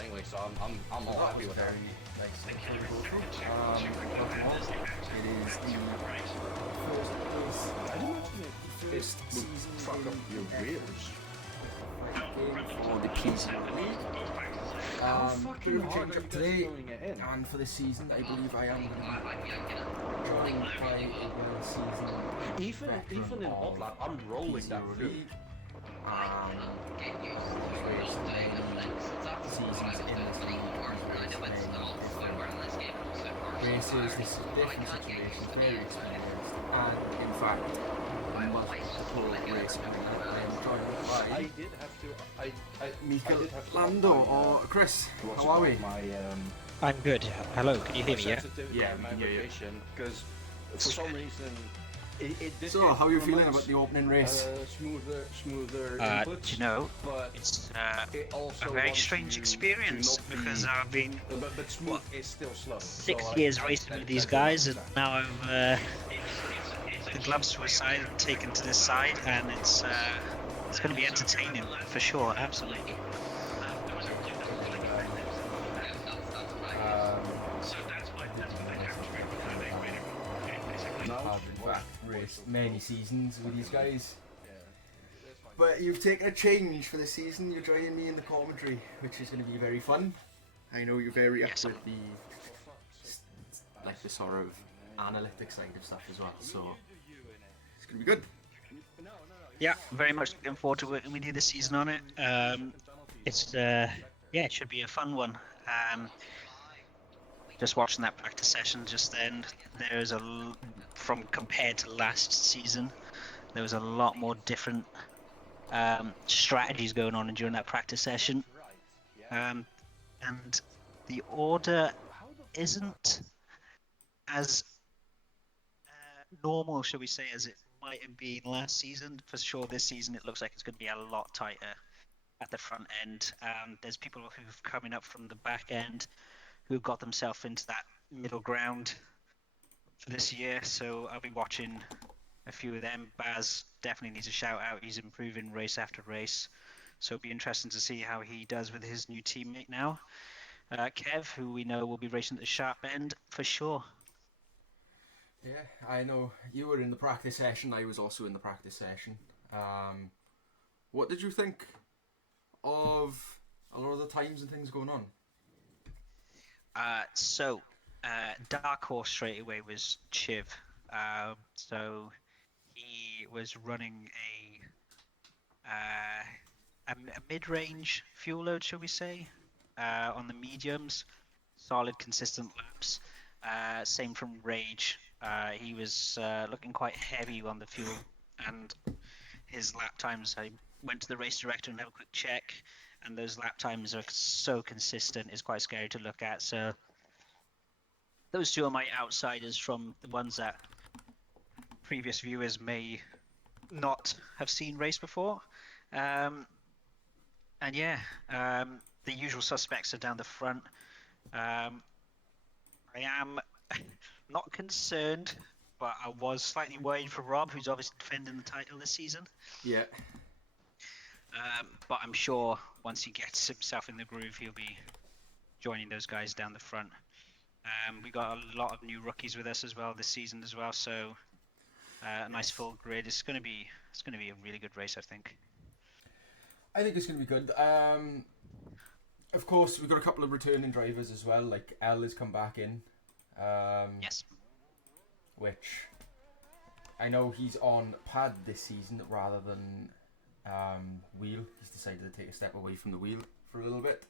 anyway, so I'm all happy with that. Nice. It is the first race, first season Fuck up your wheels. for the PZO League. How fucking hard are you today, doing it in? and for this season, I believe I am going to be joined by a winning season. Even in hot lap, I'm rolling that PZO through. League. There's many seasons in this league. Races, this is different situations, very experienced, and in fact, multiple race winner. I'm joined I by did have to. MikaLando or Chris. How are we? I'm good. Hello, can you hear me? Yeah. Yeah, my vacation, because for some reason it did. So, how are you feeling about the opening race? Smoother inputs, Do you know, but it's it also a very wants strange you experience to not because be- I've been but smooth is still slow. 6 years racing with these guys, and now I've the gloves to a side and taken to this side, and it's going to be entertaining for sure. Absolutely. I've in fact raced many seasons with these guys. But you've taken a change for this season. You're joining me in the commentary, which is going to be very fun. I know you're very up Yes, with the sort of analytic side of stuff as well. So it's going to be good. Yeah, very much looking forward to working with you this season on it. It should be a fun one. Just watching that practice session just then, from compared to last season, there was a lot more different strategies going on during that practice session, and the order isn't as normal, shall we say, as it might have been last season. For sure, this season it looks like it's going to be a lot tighter at the front end. There's people who've coming up from the back end who got themselves into that middle ground for this year, so I'll be watching a few of them. Baz definitely needs a shout out. He's improving race after race, so it'll be interesting to see how he does with his new teammate now. Kev, who we know will be racing at the sharp end for sure. Yeah, I know you were in the practice session. I was also in the practice session. What did you think of a lot of the times and things going on? Dark horse straight away was Chiv. So he was running a mid-range fuel load, shall we say, on the mediums. Solid, consistent laps. Same from Rage. He was looking quite heavy on the fuel, and his lap times, I went to the race director and had a quick check, and those lap times are so consistent, it's quite scary to look at. So those two are my outsiders from the ones that previous viewers may not have seen race before. The usual suspects are down the front. I am not concerned, but I was slightly worried for Rob, who's obviously defending the title this season. Yeah. But I'm sure once he gets himself in the groove, he'll be joining those guys down the front. We got a lot of new rookies with us as well this season as well, so a nice full grid. It's going to be a really good race, I think. I think it's going to be good. Of course, we've got a couple of returning drivers as well. Like L has come back in. Yes. Which I know he's on pad this season rather than wheel. He's decided to take a step away from the wheel for a little bit.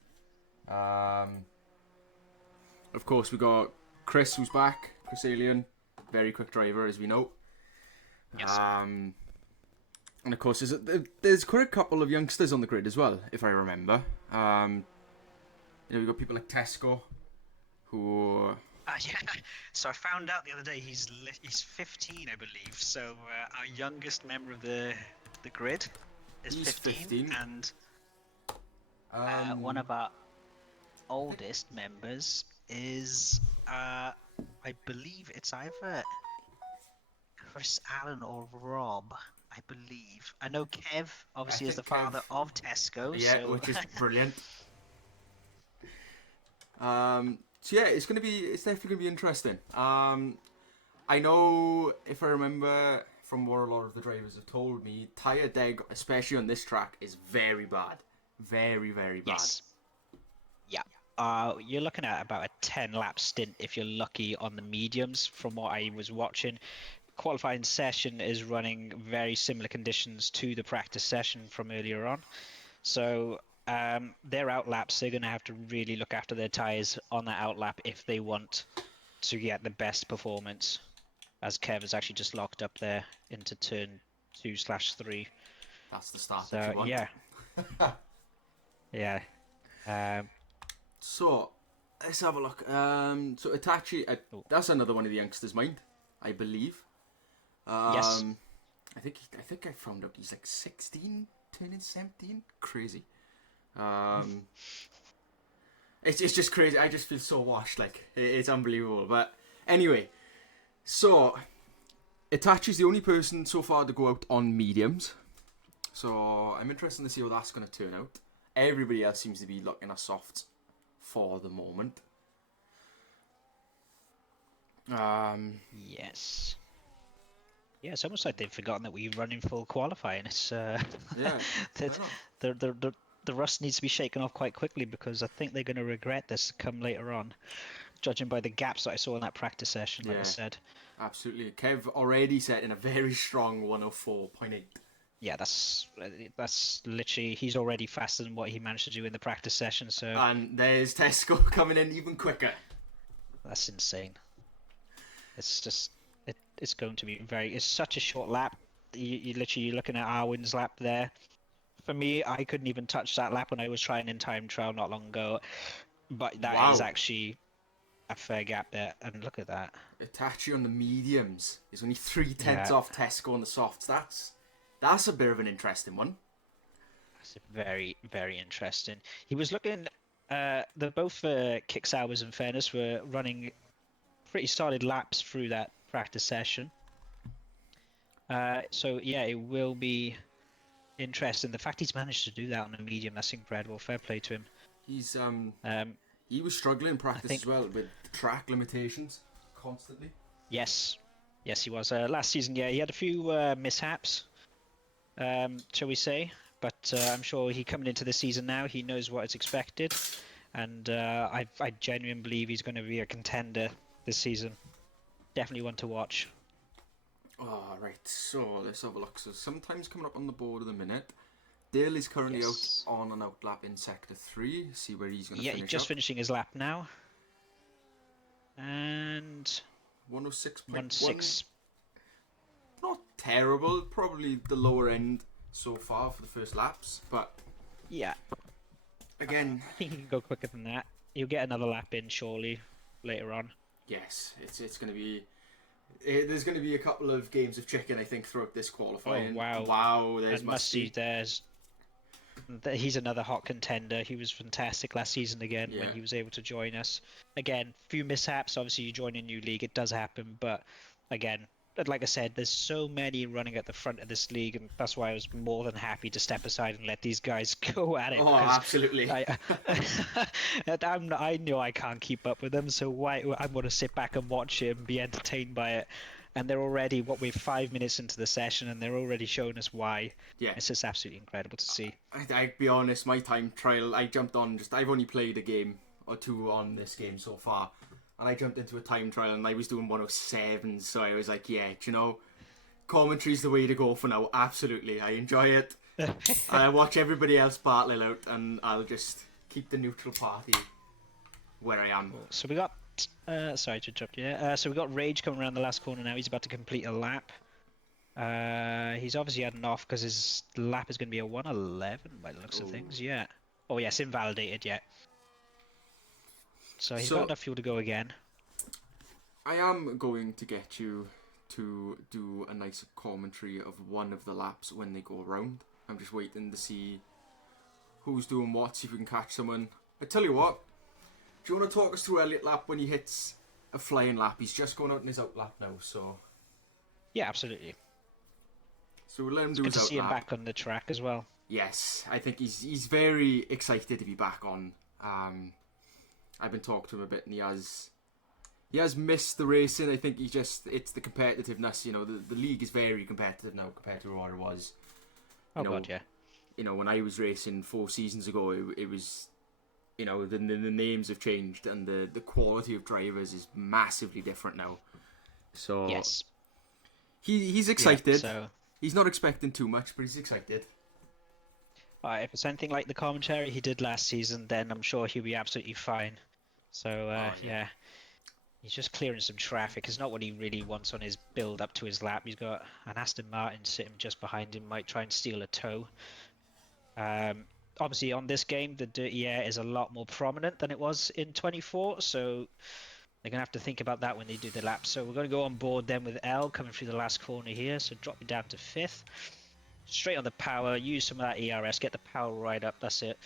Of course, we got Chris, who's back. Chris Alien, very quick driver, as we know. Yes. And of course, there's quite a couple of youngsters on the grid as well, if I remember. We've got people like Tesco, who... Yeah. So I found out the other day he's 15, I believe. So our youngest member of the grid is He's 15. And one of our oldest members is, I believe it's either Chris Allen or Rob. I believe. I know Kev obviously is the father of Tesco. Yeah, so... which is brilliant. So yeah, it's definitely gonna be interesting. I know, if I remember from what a lot of the drivers have told me, tyre deg, especially on this track, is very bad. Very, very bad. Yes. Yeah. You're looking at about a 10 lap stint if you're lucky on the mediums from what I was watching. Qualifying session is running very similar conditions to the practice session from earlier on. So their outlaps, they're going to have to really look after their tyres on that outlap if they want to get the best performance. As Kev has actually just locked up there into turn 2/3. That's the start So that you want. yeah. Yeah. So, let's have a look. So Itachi, that's another one of the youngsters' mind, I believe. Yes. I think I found out he's like 16, turning 17. Crazy. It's just crazy. I just feel so washed. Like it's unbelievable. But anyway, so Itachi's the only person so far to go out on mediums. So I'm interested to see how that's going to turn out. Everybody else seems to be looking at softs for the moment. Yes. Yeah, it's almost like they've forgotten that we run in full qualifying. It's Yeah. the rust needs to be shaken off quite quickly because I think they're going to regret this come later on, judging by the gaps that I saw in that practice session. Like I said. Absolutely. Kev already set in a very strong 104.8. Yeah, that's literally, he's already faster than what he managed to do in the practice session. So And there's Tesco coming in even quicker. that's insane. It's just it's going to be it's such a short lap. You literally, you're looking at R1's lap there. For me, I couldn't even touch that lap when I was trying in time trial not long ago. But that is actually a fair gap there. And look at that. Itachi on the mediums is only 0.3 off Tesco on the softs. That's a bit of an interesting one. That's very, very interesting. He was looking. Both Kick Sours and Fairness were running pretty solid laps through that practice session. So yeah, it will be interesting. The fact he's managed to do that on a medium, that's incredible. Fair play to him. He's he was struggling in practice as well with track limitations constantly. Yes, he was. Last season, yeah, he had a few mishaps, shall we say? But I'm sure he coming into the season now, he knows what is expected, and I genuinely believe he's going to be a contender this season. Definitely one to watch. Oh, right. So let's have a look. So sometimes coming up on the board in a minute. Dale is currently out on an outlap in Sector 3. See where he's going to finish. Yeah, he's just finishing his lap now. And 106.1. Not terrible. Probably the lower end so far for the first laps. But yeah, again, I think he can go quicker than that. He'll get another lap in surely later on. Yes, it's going to be. There's going to be a couple of games of chicken, I think, throughout this qualifying. Oh, wow! There's Musty. He's another hot contender. He was fantastic last season again when he was able to join us. Again, few mishaps. Obviously, you join a new league, it does happen. But again, like I said, there's so many running at the front of this league, and that's why I was more than happy to step aside and let these guys go at it. Oh, absolutely. I know I can't keep up with them, so why I'm going to sit back and watch it and be entertained by it. And they're already, we're 5 minutes into the session, and they're already showing us why. Yeah. It's just absolutely incredible to see. I'll be honest, my time trial, I jumped on, I've only played a game or two on this game so far, and I jumped into a time trial, and I was doing 107, so I was like, yeah, you know, commentary's the way to go for now, absolutely. I enjoy it. I watch everybody else battle it out, and I'll just keep the neutral party where I am. So we got... sorry to interrupt you there. So we've got Rage coming around the last corner now. He's about to complete a lap. He's obviously heading off because his lap is going to be a 111 by the looks of things. Yeah. Oh, yes, invalidated, yeah. So he's got enough fuel to go again. I am going to get you to do a nice commentary of one of the laps when they go around. I'm just waiting to see who's doing what, see if we can catch someone. I tell you what. Do you want to talk us through Elliot lap when he hits a flying lap? He's just going out in his out lap now, so... Yeah, absolutely. So we'll let him do his out lap. Good to see him back on the track as well. Yes, I think he's very excited to be back on. I've been talking to him a bit, and he has missed the racing. I think it's the competitiveness. You know, the league is very competitive now compared to what it was. Oh god, yeah. You know, when I was racing 4 seasons ago, it was, you know, the names have changed, and the quality of drivers is massively different now. So Yes. He's excited. Yeah, so He's not expecting too much, but he's excited. if it's anything like the commentary he did last season, then I'm sure he'll be absolutely fine. So yeah, he's just clearing some traffic. It's not what he really wants on his build up to his lap. He's got an Aston Martin sitting just behind him, might try and steal a toe. Obviously, on this game, the dirty air is a lot more prominent than it was in 24, so they're going to have to think about that when they do the lap. So we're going to go on board then with L coming through the last corner here, so drop it down to 5th. Straight on the power, use some of that ERS, get the power right up, that's it.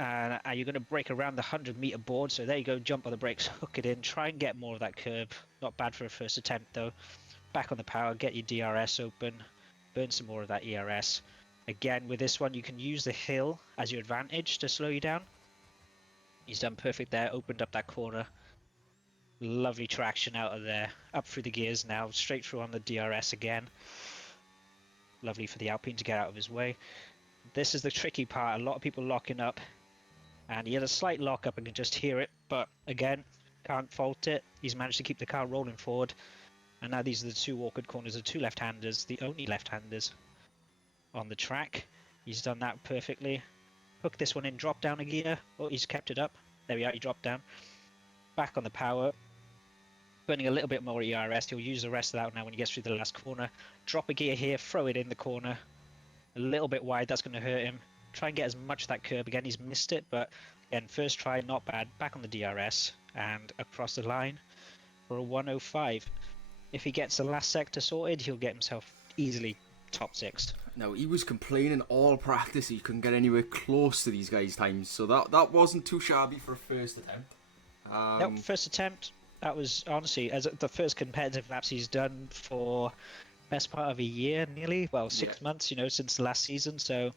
And you're going to brake around the 100-meter board, so there you go, jump on the brakes, hook it in, try and get more of that curb. Not bad for a first attempt though. Back on the power, get your DRS open, burn some more of that ERS. Again, with this one, you can use the hill as your advantage to slow you down. He's done perfect there, opened up that corner. Lovely traction out of there. Up through the gears now, straight through on the DRS again. Lovely for the Alpine to get out of his way. This is the tricky part, a lot of people locking up. And he had a slight lock up and can just hear it, but again, can't fault it. He's managed to keep the car rolling forward. And now these are the 2 awkward corners of 2 left-handers, the only left-handers on the track. He's done that perfectly. Hook this one in, drop down a gear. Oh, he's kept it up. There we are, he dropped down. Back on the power. Burning a little bit more ERS. He'll use the rest of that now when he gets through the last corner. Drop a gear here, throw it in the corner. A little bit wide, that's going to hurt him. Try and get as much of that curb. Again, he's missed it, but again, first try, not bad. Back on the DRS and across the line for a 105. If he gets the last sector sorted, he'll get himself easily top 6. Now, he was complaining all practice he couldn't get anywhere close to these guys' times, so that wasn't too shabby for a first attempt. Nope, first attempt. That was honestly as the first competitive laps he's done for best part of a year, nearly. Well, 6 months, you know, since the last season. So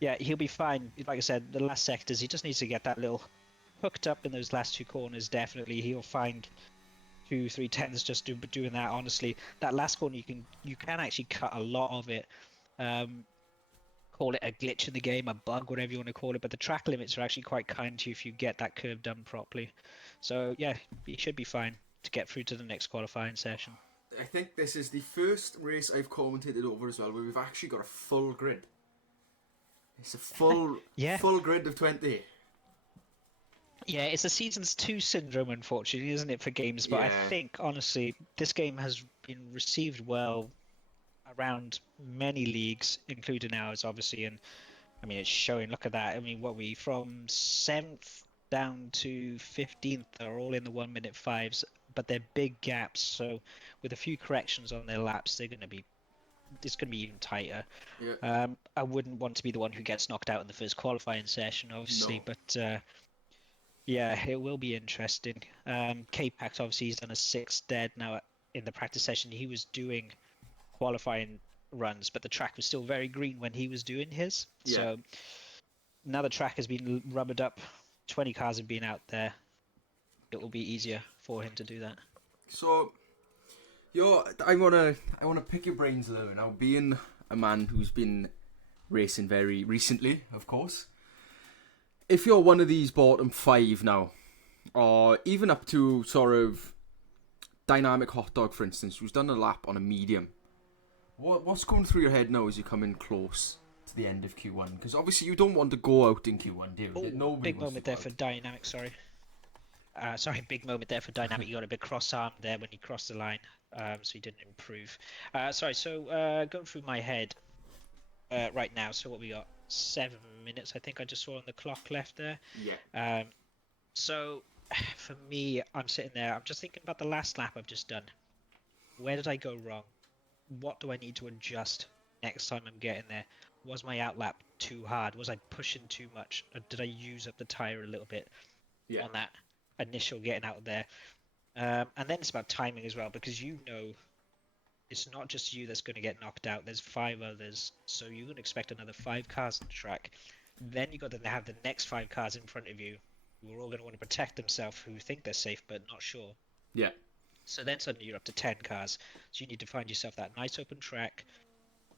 yeah, he'll be fine. Like I said, the last sectors, he just needs to get that little hooked up in those last 2 corners. Definitely, he'll find 2-3 tenths just doing that. Honestly, that last corner you can actually cut a lot of it. Call it a glitch in the game, a bug, whatever you want to call it, but the track limits are actually quite kind to you if you get that curve done properly. So yeah, he should be fine to get through to the next qualifying session. I think this is the first race I've commentated over as well where we've actually got a full grid. It's a full full grid of 20. Yeah, it's a Seasons 2 syndrome, unfortunately, isn't it, for games? But I think, honestly, this game has been received well around many leagues, including ours, obviously. And, I mean, it's showing, look at that. I mean, what we, from 7th down to 15th are all in the 1 minute 5s, but they're big gaps. So, with a few corrections on their laps, it's going to be even tighter. Yeah. I wouldn't want to be the one who gets knocked out in the first qualifying session, obviously, but yeah, it will be interesting. K-Pax, obviously, he's done a 6 dead now in the practice session. He was doing qualifying runs, but the track was still very green when he was doing his. Yeah. So now the track has been rubbered up. 20 cars have been out there. It will be easier for him to do that. So, I wanna pick your brains a little now. Being a man who's been racing very recently, of course. If you're one of these bottom 5 now, or even up to sort of Dynamic Hot Dog, for instance, who's done a lap on a medium, what's going through your head now as you come in close to the end of Q1? Because obviously you don't want to go out in Q1, do you? Big moment there for Dynamic, sorry. Big moment there for Dynamic. You got a big cross arm there when he crossed the line, so he didn't improve. Going through my head right now, so what we got? 7 minutes, I think I just saw on the clock left there. Yeah. So for me, I'm sitting there, I'm just thinking about the last lap I've just done. Where did I go wrong? What do I need to adjust next time I'm getting there? Was my outlap too hard? Was I pushing too much? Or did I use up the tyre a little bit on that initial getting out there? And then it's about timing as well, because you know it's not just you that's going to get knocked out. There's 5 others, so you can expect another 5 cars on the track. Then you've got to have the next 5 cars in front of you who are all going to want to protect themselves, who think they're safe but not sure. Yeah. So then suddenly you're up to 10 cars. So you need to find yourself that nice open track,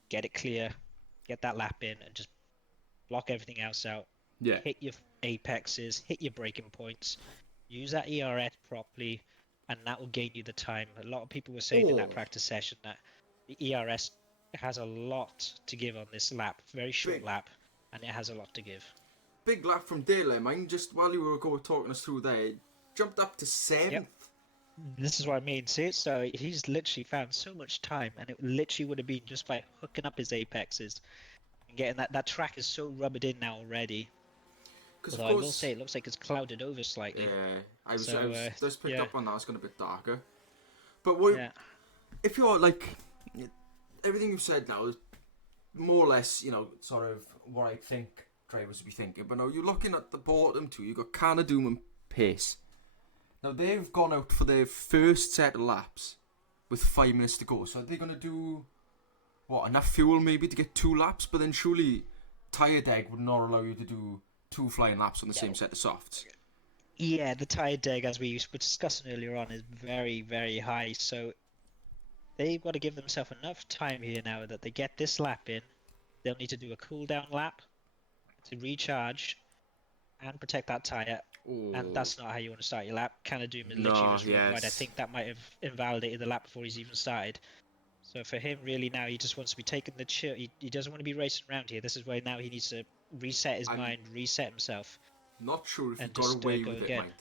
get it clear, get that lap in, and just block everything else out. Yeah. Hit your apexes, hit your braking points, use that ERS properly, and that will gain you the time. A lot of people were saying in that Oh. practice session that the ERS has a lot to give on this lap. Very short lap, and it has a lot to give. Big lap from Dale, mine, just while you were talking us through there, jumped up to 7th. Yep. This is what I mean. See, so he's literally found so much time, and it literally would have been just by hooking up his apexes and getting that track is so rubbered in now already. Although I will say it looks like it's clouded over slightly. Yeah, I was just picked yeah. up on that. It's going a bit darker. But what, if you're like, everything you've said now is more or less, you know, sort of what I think drivers would be thinking. But now you're looking at the bottom two. You've got Canada and Pace. Now they've gone out for their first set of laps with 5 minutes to go. So are they going to do, what, enough fuel maybe to get 2 laps? But then surely tyre deg would not allow you to do 2 flying laps on the same set of softs. Yeah, the tyre deg, as we were discussing earlier on, is very, very high. So they've got to give themselves enough time here now that they get this lap in. They'll need to do a cool down lap to recharge and protect that tyre. And that's not how you want to start your lap. Canada literally just run wide. I think that might have invalidated the lap before he's even started. So for him, really now, he just wants to be taking the chill. He doesn't want to be racing around here. This is where now he needs to reset his mind, reset himself. Not sure if he got away with it, mate.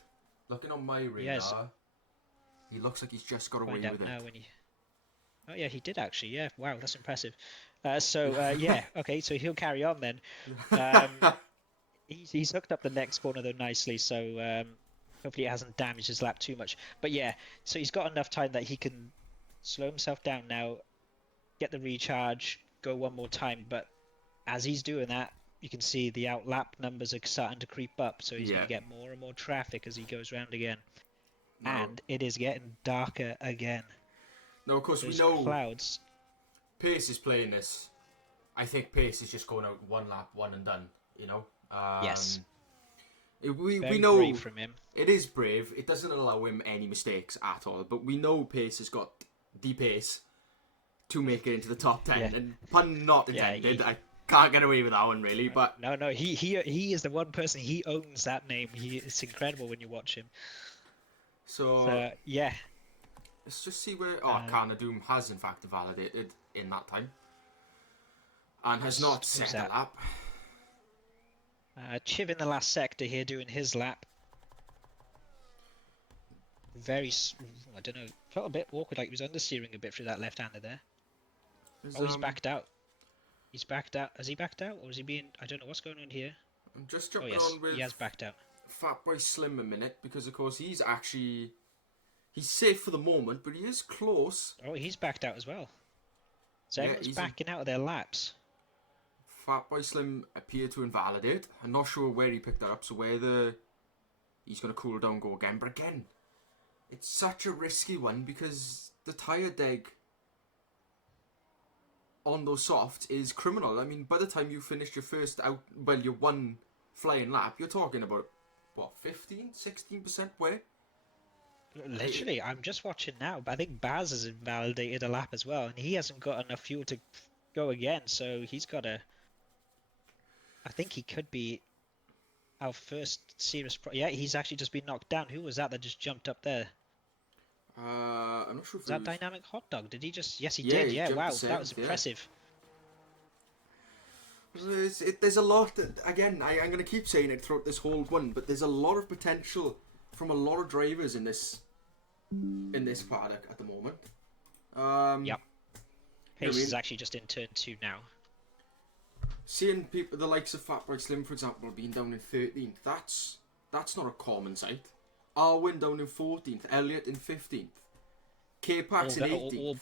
Looking on my radar, he looks like he's just got away with it. Oh yeah, he did actually. Yeah, wow, that's impressive. Yeah, okay, so he'll carry on then. He's hooked up the next corner though nicely, so hopefully it hasn't damaged his lap too much. But yeah, so he's got enough time that he can slow himself down now, get the recharge, go one more time. But as he's doing that, you can see the out lap numbers are starting to creep up, so he's going to get more and more traffic as he goes round again. No. And it is getting darker again. Now, of course, we know clouds. Pace is playing this. I think Pace is just going out one lap, one and done, you know? Yes. We know brave from him. It is brave. It doesn't allow him any mistakes at all, but we know Pace has got the pace to make it into the top 10, and pun not intended. I can't get away with that one, really. But no, he is the one person. He owns that name. It's incredible when you watch him. So yeah, let's just see where Canada has in fact validated in that time, and has not set a lap. Chiv in the last sector here doing his lap. I don't know, felt a bit awkward, like he was understeering a bit through that left-hander there. He's backed out. He's backed out. Has he backed out, or is he being? I don't know what's going on here. I'm just jumping on with. He has backed out. Fatboy Slim a minute, because of course he's safe for the moment, but he is close. Oh, he's backed out as well. So everyone's backing out of their laps. Fatboy Slim appeared to invalidate. I'm not sure where he picked that up, so whether he's going to cool down, go again. But again, it's such a risky one because the tyre deg on those softs is criminal. I mean, by the time you finished your first your one flying lap, you're talking about, what, 16% wear? Literally, I'm just watching now, but I think Baz has invalidated a lap as well, and he hasn't got enough fuel to go again, so he's got to... I think he could be our first serious... Yeah, he's actually just been knocked down. Who was that just jumped up there? I'm not sure if was that Dynamic Hot Dog? Did he just... Yes, he did. Yeah, wow, that was impressive. There's a lot... Again, I'm going to keep saying it throughout this whole one, but there's a lot of potential from a lot of drivers in this paddock at the moment. Yep. Pace is actually just in turn 2 now. Seeing people, the likes of Fatboy Slim, for example, being down in 13th, that's not a common sight. R1 down in 14th, Elliott in 15th, K-Pax in 18th.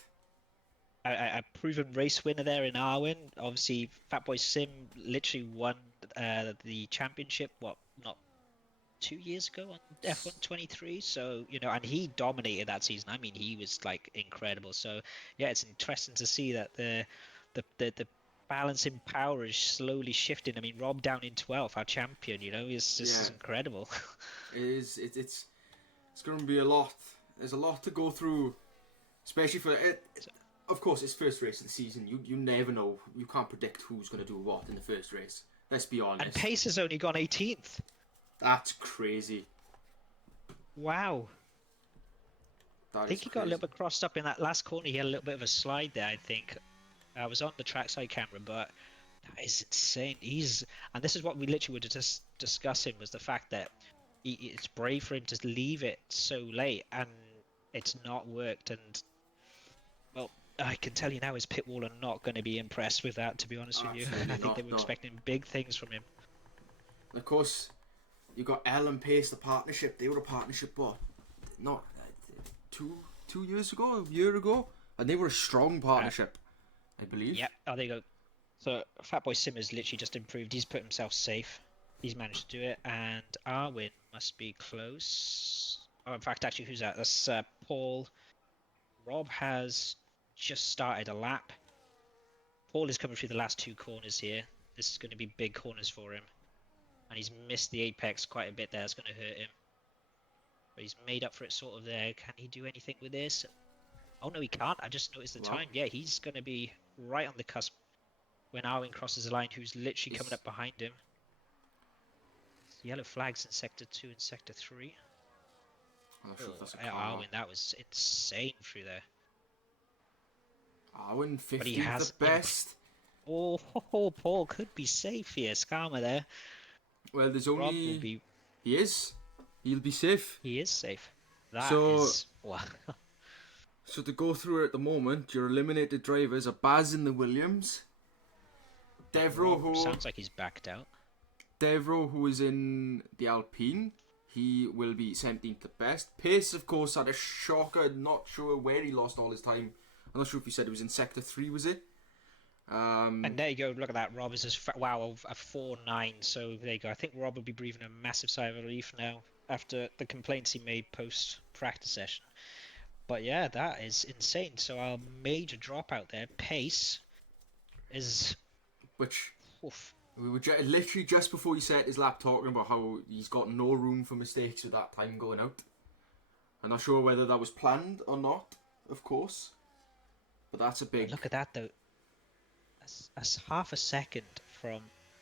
A proven race winner there in Arwen. Obviously, Fatboy Slim literally won the championship, not 2 years ago on F1 23. So, and he dominated that season. I mean, he was like incredible. So, yeah, it's interesting to see that the balance in power is slowly shifting. I mean, Rob down in 12th, our champion, you know, is just incredible. It is. It's going to be a lot. There's a lot to go through, especially for it. Of course, it's first race of the season. You never know. You can't predict who's going to do what in the first race. Let's be honest. And Pace has only gone 18th. That's crazy. Wow. I think he got a little bit crossed up in that last corner. He had a little bit of a slide there, I think. I was on the trackside camera, but that is insane. And this is what we literally were just discussing, was the fact that it's brave for him to leave it so late, and it's not worked. And well, I can tell you now, his pit wall are not going to be impressed with that, to be honest with you. I think they were expecting big things from him. Of course, you got L and Pace, the partnership. They were a partnership, what? Not 2 years ago, a year ago, and they were a strong partnership, I believe. Yep. Oh, there you go. So Fatboy Simmers literally just improved. He's put himself safe. He's managed to do it, and R1 must be close. Oh, in fact, actually, who's that? That's Paul. Rob has just started a lap. Paul is coming through the last 2 corners here. This is going to be big corners for him. And he's missed the apex quite a bit there. It's going to hurt him. But he's made up for it sort of there. Can he do anything with this? Oh, no, he can't. I just noticed the time. Yeah, he's going to be right on the cusp when Arwin crosses the line, who's literally coming up behind him. Yellow flags in Sector 2 and Sector 3. I'm not sure if that's a car. Arwin, that was insane through there. Arwin, 15th the best. Oh, Paul could be safe here. Skarma there. Well, there's only... He is. He'll be safe. He is safe. That is... Wow. So to go through it at the moment, your eliminated drivers are Baz in the Williams. Devro, who... Sounds like he's backed out. Devro, who is in the Alpine. He will be 17th at best. Pace, of course, had a shocker. Not sure where he lost all his time. I'm not sure if he said it was in Sector 3, was it? And there you go, look at that. Rob is just, wow, a 4.9. So there you go. I think Rob will be breathing a massive sigh of relief now after the complaints he made post-practice session. But yeah, that is insane. So our major dropout there, Pace, is... Which... Oof. We were literally just before he set his lap talking about how he's got no room for mistakes with that time going out. I'm not sure whether that was planned or not, of course. But that's a big... Look at that though. That's half a second from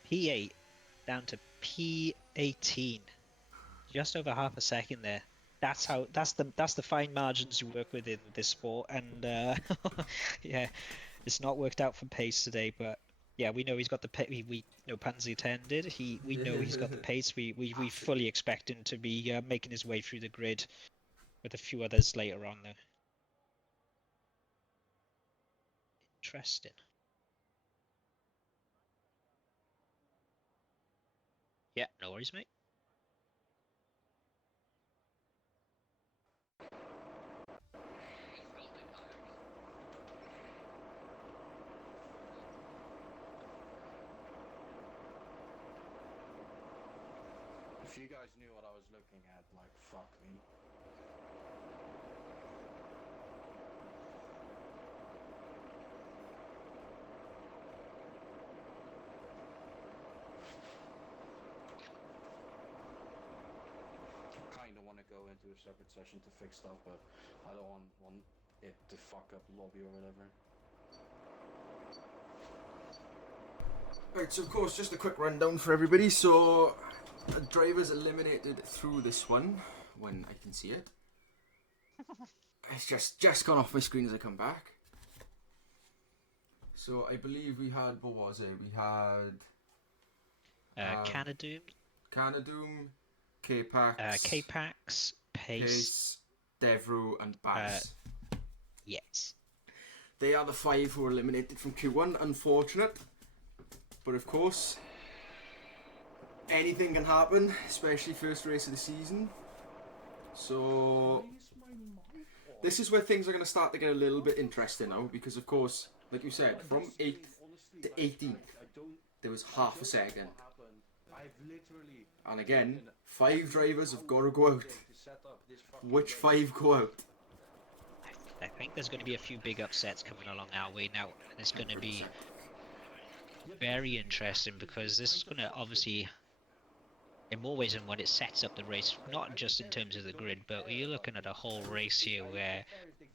P8 down to P18. Just over half a second there. That's the fine margins you work with in this sport, and yeah, it's not worked out for Pace today, but yeah, we know he's got the pace. We know Pansy attended. We know he's got the pace. We fully expect him to be making his way through the grid with a few others later on though. Interesting. Yeah, no worries, mate. If you guys knew what I was looking at, like, fuck me. I kinda wanna go into a separate session to fix stuff, but I don't want it to fuck up lobby or whatever. Right, so of course, just a quick rundown for everybody. So, drivers eliminated through this one, when I can see it. It's just gone off my screen as I come back. So, I believe we had, what was it? We had... Canadoom, K-Pax, K-Pax, Pace, Devro, and Baz. Yes. They are the 5 who were eliminated from Q1, unfortunate. But of course, anything can happen, especially first race of the season. So, this is where things are going to start to get a little bit interesting now, because of course, like you said, from 8th to 18th, there was half a second. And again, 5 drivers have got to go out. Which 5 go out? I think there's going to be a few big upsets coming along our way now. There's going to be very interesting because this is going to obviously, in more ways than one, it sets up the race, not just in terms of the grid, but you're looking at a whole race here where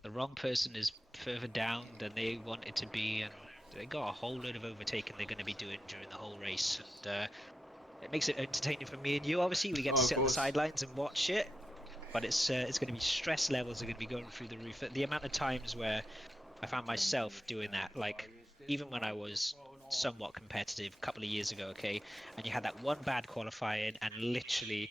the wrong person is further down than they want it to be, and they got a whole load of overtaking they're going to be doing during the whole race, and it makes it entertaining for me and you. Obviously, we get to Oh, of sit on the course. sidelines and watch it, but it's going to be, stress levels are going to be going through the roof. The amount of times where I found myself doing that, like even when I was somewhat competitive a couple of years ago, okay, and you had that one bad qualifying, and literally,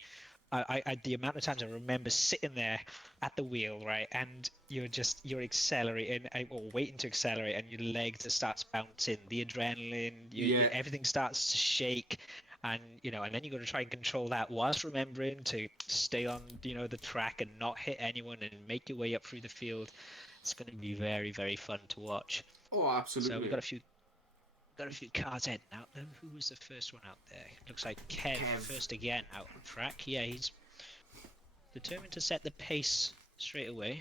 the amount of times I remember sitting there at the wheel, right, and you're accelerating or waiting to accelerate, and your legs just starts bouncing, the adrenaline, Yeah. everything starts to shake. And and then you got to try and control that whilst remembering to stay on, the track and not hit anyone and make your way up through the field. It's going to be very, very fun to watch. Oh, So we absolutely. got a few cars heading out there. Who was the first one out there? Looks like Kev first again out on track. Yeah, he's determined to set the pace straight away.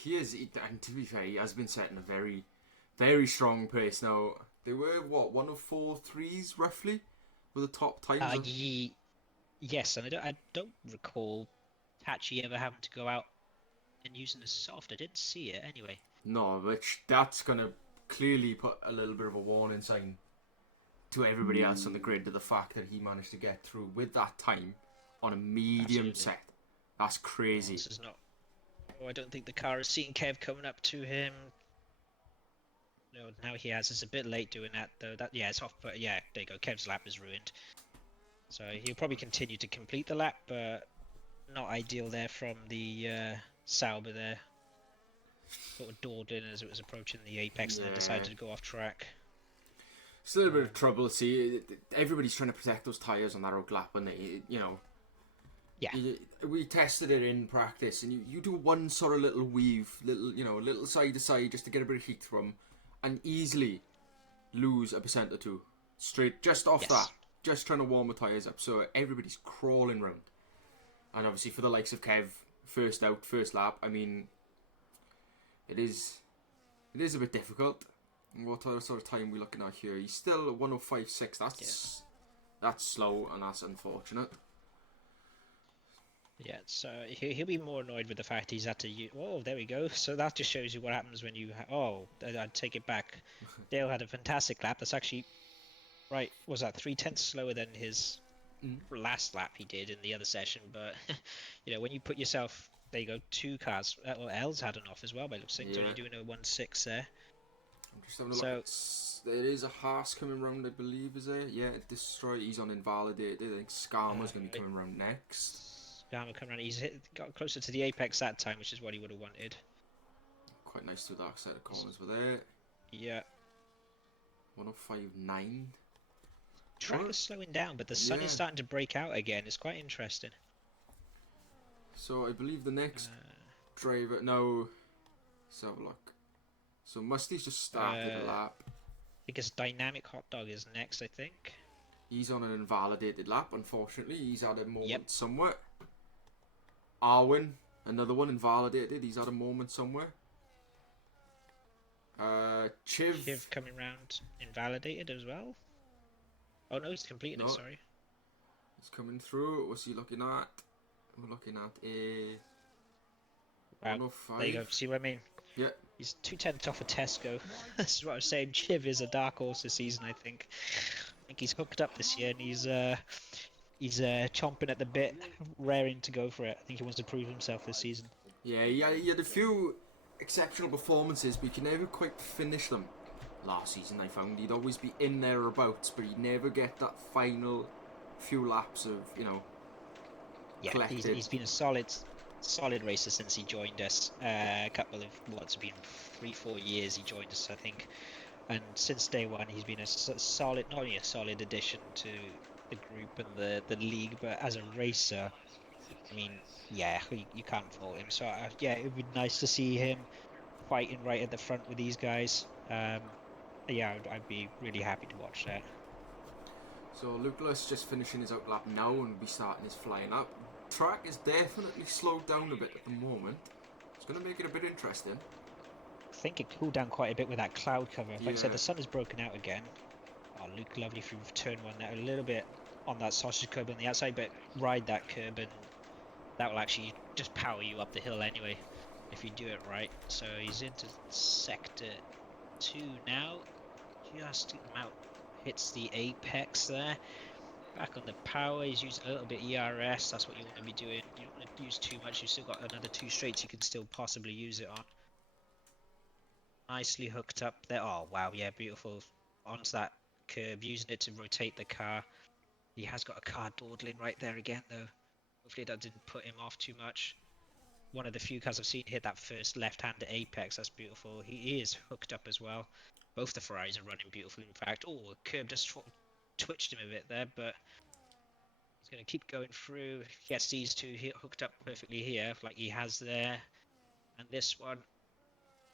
He is, and to be fair, he has been setting a very, very strong pace. Now, they were, what, 104.3s roughly? Were the top times? Yes, and I don't recall Tachi ever having to go out and using a soft. I didn't see it anyway. No, which that's going to clearly put a little bit of a warning sign to everybody else on the grid to the fact that he managed to get through with that time on a medium Absolutely. set. That's crazy. This is not. Oh, I don't think the car has seen Kev coming up to him. No, now he has. It's a bit late doing that though. It's off. But yeah, there you go. Kev's lap is ruined. So he'll probably continue to complete the lap, but not ideal there from the Sauber there. Sort of dawdled in as it was approaching the apex, and then decided to go off track. It's a little bit of trouble. See, everybody's trying to protect those tyres on that road lap, and Yeah. We tested it in practice, and you do one sort of little weave, little side to side just to get a bit of heat from, and easily lose a percent or two straight just off that. Just trying to warm the tyres up, so everybody's crawling round. And obviously for the likes of Kev, first out, first lap, I mean, it is a bit difficult. What other sort of time are we looking at here? He's still 105.6. That's slow, and that's unfortunate. Yeah, so he'll be more annoyed with the fact he's had to use... Oh, there we go. So that just shows you what happens when you... I'd take it back. Dale had a fantastic lap. That's actually... Right, was that 3/10 slower than his last lap he did in the other session? But, when you put yourself... There you go, two cars. Well, L's had an off as well, by looks like. He's only doing a 1.6 there. I'm just having a look. There is a Haas coming round, I believe, is there? Yeah, Destroy. He's on invalidated. I think Skarma's going to be coming round next. Skarma coming round. He's got closer to the apex that time, which is what he would have wanted. Quite nice to the dark side of corners with there. Yeah. 105.9. Track is slowing down, but the sun is starting to break out again. It's quite interesting. So I believe the next driver... No. Let's have a look. So Musty's just started a lap. I think it's Dynamic Hot Dog is next, I think. He's on an invalidated lap, unfortunately. He's had a moment somewhere. R1, another one invalidated. He's had a moment somewhere. Chiv coming round invalidated as well. Oh no, he's completed it, sorry. He's coming through. What's he looking at? We're looking at a 105. There you go. See what I mean? Yeah. He's 2/10 off of Tesco. This is what I was saying. Chiv is a dark horse this season, I think. I think he's hooked up this year, and he's chomping at the bit, raring to go for it. I think he wants to prove himself this season. Yeah, he had a few exceptional performances, but he could never quite finish them. Last season, I found he'd always be in thereabouts, but he'd never get that final few laps of, Yeah, collected. he's been a solid racer since he joined us. A couple of it's been 3-4 years he joined us, I think, and since day one he's been a solid, not only a solid addition to the group and the league, but as a racer, I mean, yeah, you can't fault him. So it would be nice to see him fighting right at the front with these guys. I'd be really happy to watch that. So Luke Lewis just finishing his out lap now and will be starting his flying up. Track is definitely slowed down a bit at the moment. It's going to make it a bit interesting. I think it cooled down quite a bit with that cloud cover. Like I said, the sun has broken out again. Oh, Luke Lovely through turn one there, a little bit on that sausage curb on the outside, but ride that curb and that will actually just power you up the hill anyway if you do it right. So he's into sector 2 now, just about hits the apex there. Back on the power, he's using a little bit ERS, that's what you want to be doing. You don't want to use too much, you've still got another 2 straights you can still possibly use it on. Nicely hooked up there. Oh wow, yeah, beautiful. Onto that curb, using it to rotate the car. He has got a car dawdling right there again though. Hopefully that didn't put him off too much. One of the few cars I've seen hit that first left-hander apex, that's beautiful. He is hooked up as well. Both the Ferraris are running beautifully in fact. Oh, curb just twitched him a bit there, but he's going to keep going through. He gets these two hooked up perfectly here, like he has there. And this one,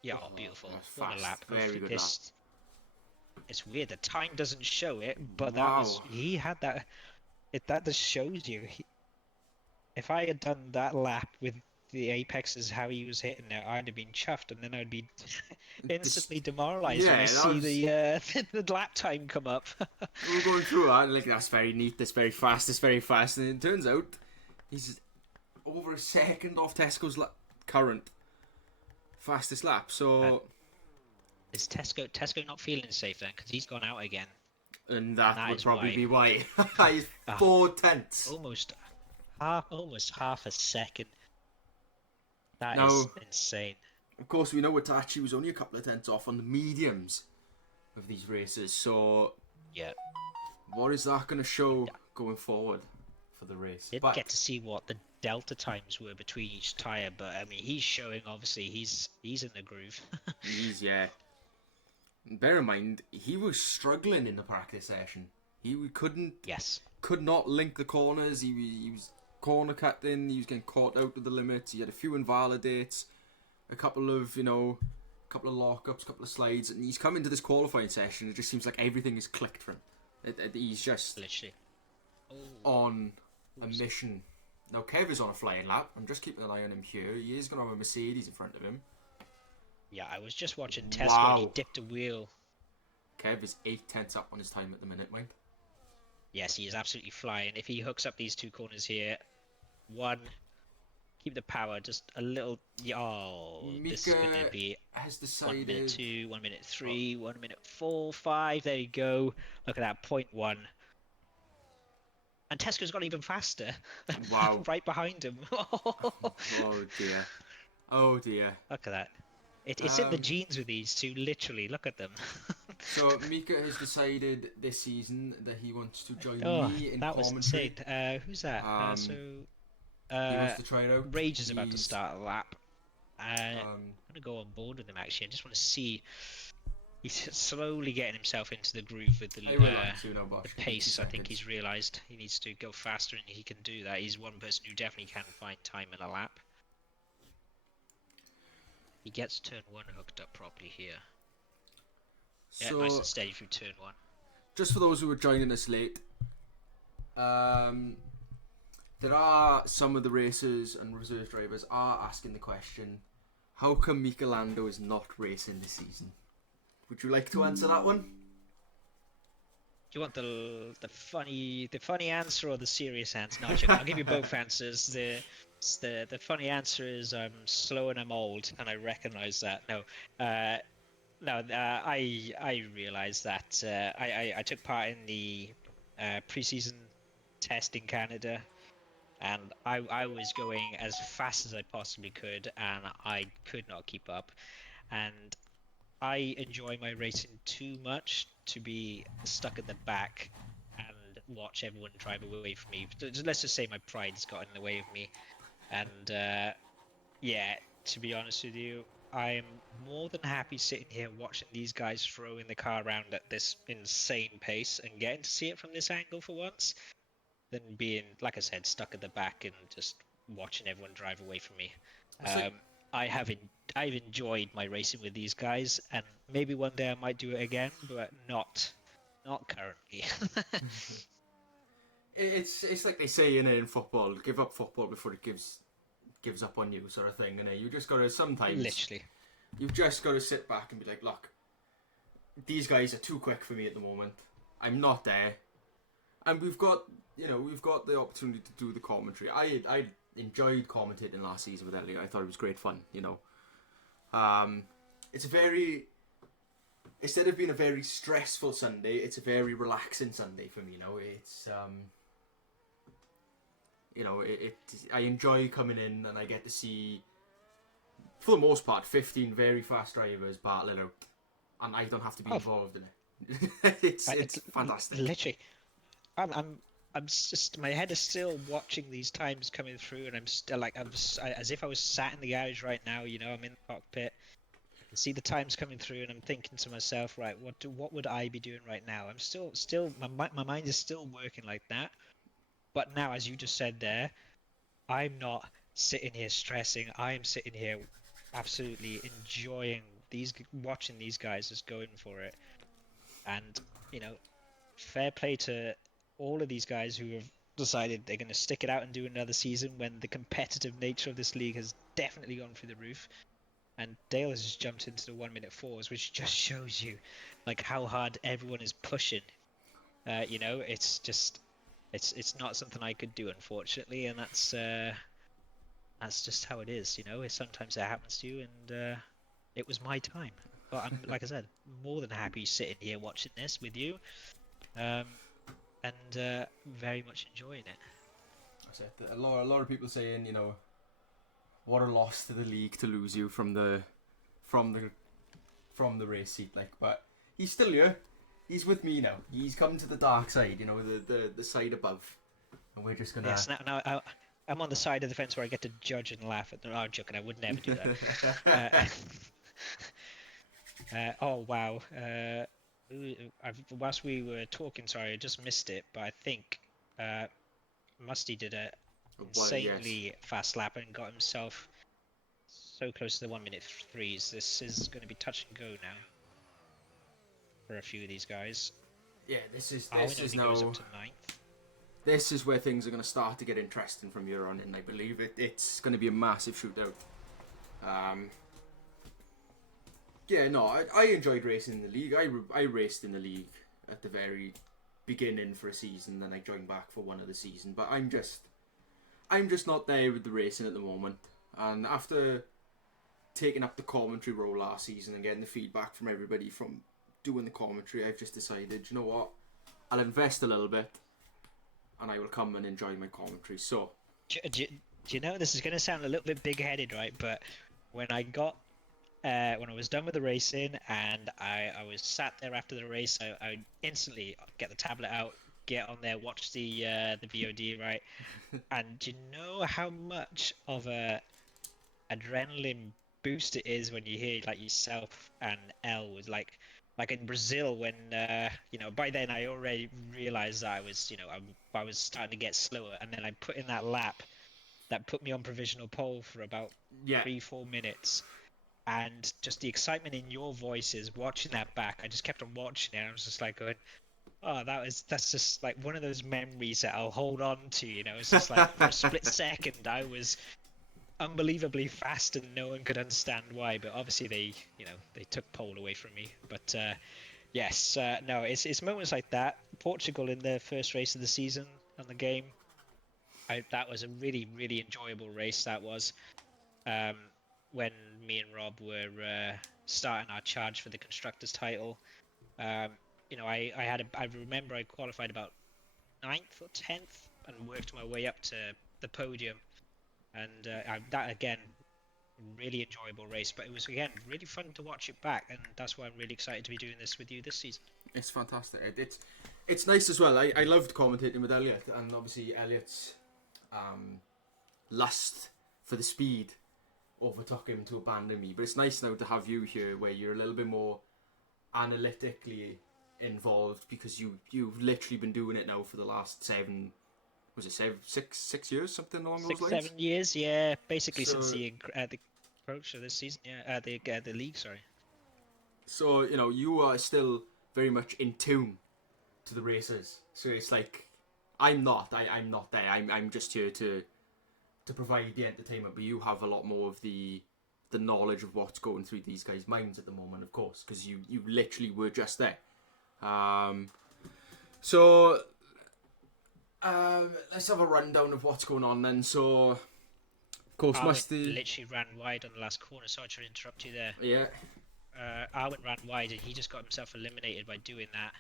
yeah, oh, beautiful. What a lap. Very good lap. It's weird, the time doesn't show it, but Wow. that was, he had that, that just shows you. If I had done that lap with the apexes how he was hitting it, I'd have been chuffed, and then I'd be instantly demoralised when I see the lap time come up. We're going through that, and like, that's very neat, that's very fast, and it turns out he's over a second off Tesco's current fastest lap. So is Tesco not feeling safe then? Because he's gone out again. And that would probably be why. He's 4 tenths. Almost half a second. That is insane. Of course, we know Itachi was only a couple of tenths off on the mediums of these races. So, yeah, what is that going to show going forward for the race? Didn't get to see what the delta times were between each tyre, but I mean, he's showing obviously he's in the groove. Yeah. Bear in mind, he was struggling in the practice session. He could not link the corners. He was corner cutting. He was getting caught out of the limits. He had a few invalidates, a couple of lockups, a couple of slides, and he's come into this qualifying session. It just seems like everything is clicked for him. He's just literally on a mission. Now Kev is on a flying lap. I'm just keeping an eye on him here. He is going to have a Mercedes in front of him. Yeah, I was just watching Tesco and he dipped a wheel. Kev is 8 tenths up on his time at the minute, mind. Yes, he is absolutely flying. If he hooks up these 2 corners here, keep the power just a little. Oh, Mika this is going to be has decided 1 minute 2, 1 minute 3, 1 minute 4, 5. There you go. Look at that, 0.1. And Tesco's gone even faster. Wow. Right behind him. Oh dear. Oh dear. Look at that. It's in the genes with these two, literally. Look at them. So Mika has decided this season that he wants to join me in that commentary. Was insane. Who's that? He wants to try it out. Rage is about to start a lap. I'm going to go on board with him, actually. I just want to see. He's slowly getting himself into the groove with the pace. I think he's realised he needs to go faster, and he can do that. He's one person who definitely can find time in a lap. He gets turn 1 hooked up properly here. Yeah, So, nice and steady through turn 1. Just for those who are joining us late, there are some of the racers and reserve drivers are asking the question, how come MikaLando is not racing this season? Would you like to answer that one? Do you want the funny answer or the serious answer? No, I'll give you both answers. The funny answer is I'm slow and I'm old, and I recognise that. I realise that I took part in the pre-season test in Canada, and I was going as fast as I possibly could, and I could not keep up. And I enjoy my racing too much to be stuck at the back and watch everyone drive away from me. Let's just say my pride's got in the way of me. And to be honest with you, I'm more than happy sitting here watching these guys throwing the car around at this insane pace and getting to see it from this angle for once, than being, like I said, stuck at the back and just watching everyone drive away from me. I've enjoyed my racing with these guys, and maybe one day I might do it again, but not currently. It's like they say in football, give up football before it gives up on you, sort of thing. And you just gotta sometimes literally, you've just gotta sit back and be like, look, these guys are too quick for me at the moment. I'm not there, and we've got the opportunity to do the commentary. I enjoyed commentating last season with Elliot. I thought it was great fun. It's instead of being a very stressful Sunday, it's a very relaxing Sunday for me. I enjoy coming in and I get to see, for the most part, 15 very fast drivers battle it out, and I don't have to be involved in it. it's fantastic. Literally, I'm just, my head is still watching these times coming through, and I'm still like, as if I was sat in the garage right now. I'm in the cockpit. I can see the times coming through, and I'm thinking to myself, right, what would I be doing right now? I'm still my mind is still working like that. But now, as you just said there, I'm not sitting here stressing. I am sitting here absolutely enjoying watching these guys just going for it. And, fair play to all of these guys who have decided they're going to stick it out and do another season when the competitive nature of this league has definitely gone through the roof. And Dale has just jumped into the 1 minute fours, which just shows you like how hard everyone is pushing. It's just, it's not something I could do, unfortunately, and that's just how it is. Sometimes it happens to you, and it was my time. But I'm, like I said, more than happy sitting here watching this with you, and very much enjoying it. That's it. A lot of people saying, what a loss to the league to lose you from the race seat, but he's still here. He's with me now. He's come to the dark side, the side above, and we're just gonna. Yes, now I'm on the side of the fence where I get to judge and laugh at them. I'm joking. I would never do that. Oh wow! Whilst we were talking, sorry, I just missed it, but I think Musty did a insanely fast lap and got himself so close to the 1 minute threes. This is going to be touch and go now for a few of these guys. Yeah, this is now goes up to 9th. This is where things are going to start to get interesting from here on in. I believe it's going to be a massive shootout. I enjoyed racing in the league. I raced in the league at the very beginning for a season, then I joined back for one of the season. But I'm just not there with the racing at the moment. And after taking up the commentary role last season and getting the feedback from everybody from doing the commentary, I've just decided, you know what, I'll invest a little bit and I will come and enjoy my commentary. So, do you know, this is going to sound a little bit big-headed, right? But when I was done with the racing and I was sat there after the race, I instantly get the tablet out, get on there, watch the VOD, right? And do you know how much of a adrenaline boost it is when you hear like yourself and Elle was like in Brazil when by then I already realized that I was starting to get slower, and then I put in that lap that put me on provisional pole for about 3-4 minutes. And just the excitement in your voices watching that back, I just kept on watching it. And I was just like going, "Oh, that's just like one of those memories that I'll hold on to." It's just like for a split second, I was unbelievably fast, and no one could understand why. But obviously, they took pole away from me. But it's moments like that. Portugal in their first race of the season on the game. That was a really, really enjoyable race. That was. When me and Rob were starting our charge for the constructors title, I remember I qualified about 9th or 10th and worked my way up to the podium, and that again, really enjoyable race. But it was again really fun to watch it back, and that's why I'm really excited to be doing this with you this season. It's fantastic. It's nice as well. I loved commentating with Elliot, and obviously Elliot's lust for the speed overtook him to abandon me. But it's nice now to have you here where you're a little bit more analytically involved, because you've literally been doing it now for the last 6 years, something along those lines? 7 years, yeah, basically since the approach of this season, the league, sorry. So, you are still very much in tune to the races. So it's like, I'm not there. I'm just here to provide the entertainment, but you have a lot more of the knowledge of what's going through these guys' minds at the moment, of course, because you literally were just there. So, let's have a rundown of what's going on then. So, of course, Arwen Musty. literally ran wide on the last corner. Sorry to interrupt you there. Yeah. Arwen ran wide and he just got himself eliminated by doing that.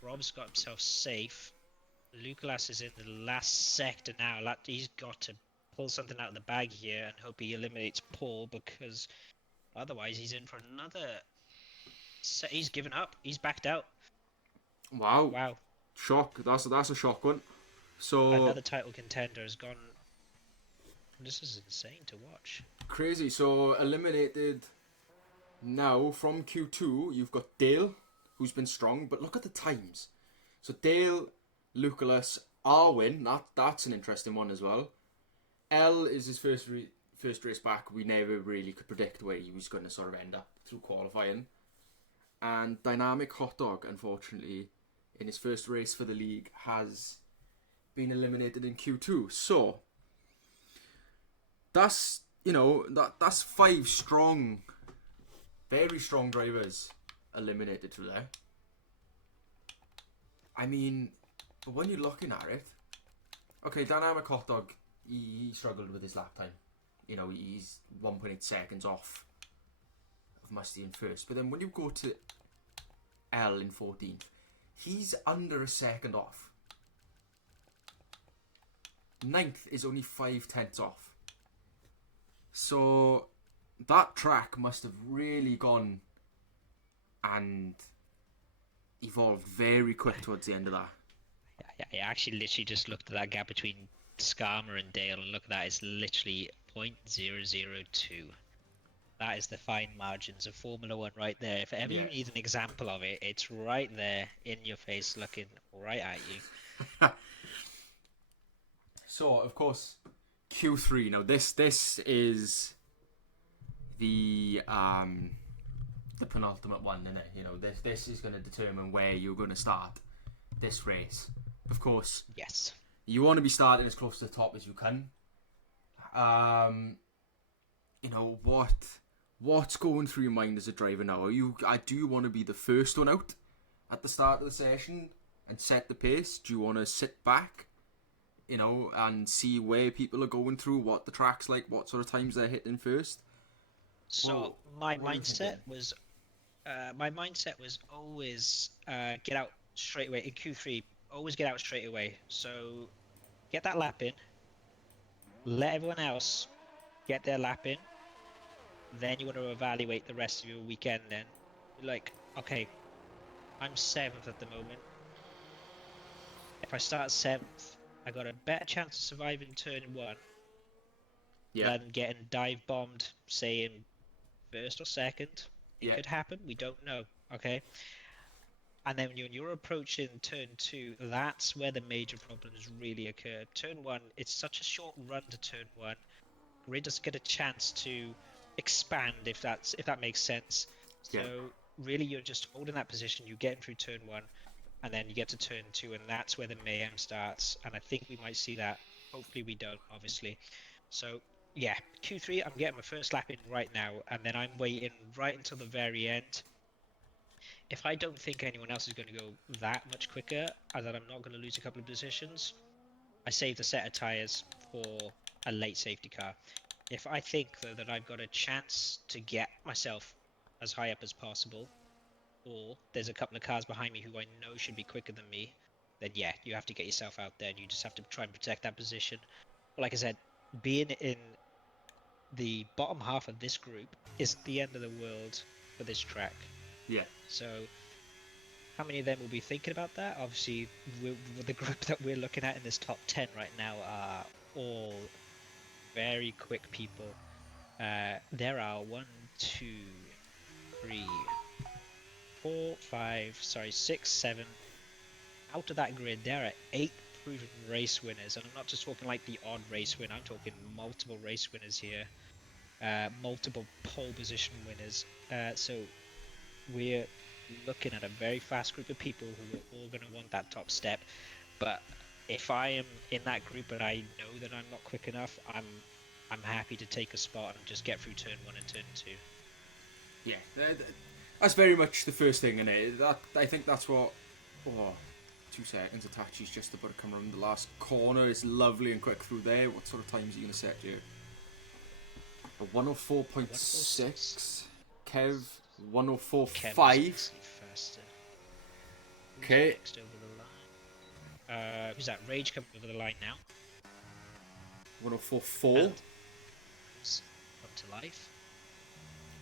Rob's got himself safe. Lucalas is in the last sector now. He's got to pull something out of the bag here and hope he eliminates Paul, because otherwise he's in for another. He's given up. He's backed out. Wow. Wow. Shock. That's a shock one. So Another title contender has gone. This is insane to watch. crazy. So eliminated now from Q2. You've got Dale, who's been strong, but look at the times. So Dale, Lucalas, Arwen. That's an interesting one as well. L is his first race back. We never really could predict where he was going to sort of end up through qualifying. And Dynamic Hot Dog, unfortunately, in his first race for the league, has been eliminated in Q2. So that's that's 5 strong, very strong drivers eliminated through there. I mean, but when you're looking at it, okay, Dynamic Hot Dog, he struggled with his lap time. You know, he's 1.8 seconds off of Musty in first. But then when you go to L in 14th, he's under a second off. 9th is only 5/10 off. So that track must have really gone and evolved very quick towards the end of that. I actually literally just looked at that gap between Skarma and Dale, and look at that, it's literally 0.002. That is the fine margins of Formula 1 right there. If ever you need an example of it, it's right there in your face, looking right at you. So, of course, Q3. Now, this is the penultimate one, isn't it? You know, this is going to determine where you're going to start this race. Of course, yes, you want to be starting as close to the top as you can. You know, what's going through your mind as a driver now? Do you want to be the first one out at the start of the session and set the pace? Do you want to sit back, you know, and see where people are going through, what the track's like, what sort of times they're hitting first? So my mindset was always get out straight away in Q3. Always get out straight away. So get that lap in. Let everyone else get their lap in. Then you want to evaluate the rest of your weekend. Then, like, okay, I'm 7th at the moment. If I start 7th, I got a better chance of surviving turn 1 than getting dive bombed, say in 1st or 2nd. It could happen. We don't know. Okay. And then when you're approaching turn 2, that's where the major problems really occur. Turn 1, it's such a short run to turn 1. Grid doesn't get a chance to expand, if that makes sense. So really, you're just holding that position. You're getting through turn 1, and then you get to turn 2, and that's where the mayhem starts. And I think we might see that. Hopefully, we don't, obviously. So yeah, Q3, I'm getting my first lap in right now, and then I'm waiting right until the very end. If I don't think anyone else is going to go that much quicker, and that I'm not going to lose a couple of positions, I save the set of tyres for a late safety car. If I think, though, that I've got a chance to get myself as high up as possible, or there's a couple of cars behind me who I know should be quicker than me, then yeah, you have to get yourself out there and you just have to try and protect that position. But like I said, being in the bottom half of this group isn't the end of the world for this track. Yeah. So how many of them will be thinking about that? Obviously, the group that we're looking at in this top 10 right now are all very quick people. There are 6, 7. Out of that grid, there are 8 proven race winners, and I'm not just talking like the odd race win. I'm talking multiple race winners here, multiple pole position winners. So we're looking at a very fast group of people who are all going to want that top step. But if I am in that group and I know that I'm not quick enough, I'm happy to take a spot and just get through turn 1 and turn 2. Yeah, that's very much the first thing, innit? I think that's what 2 seconds. Itachi's just about to come around the last corner. It's lovely and quick through there. What sort of times are you going to set here? A 104.6. Kev, 104.5. Faster. Okay. Next over the line. Who's that? Rage coming over the line now. 104.4. And come to life.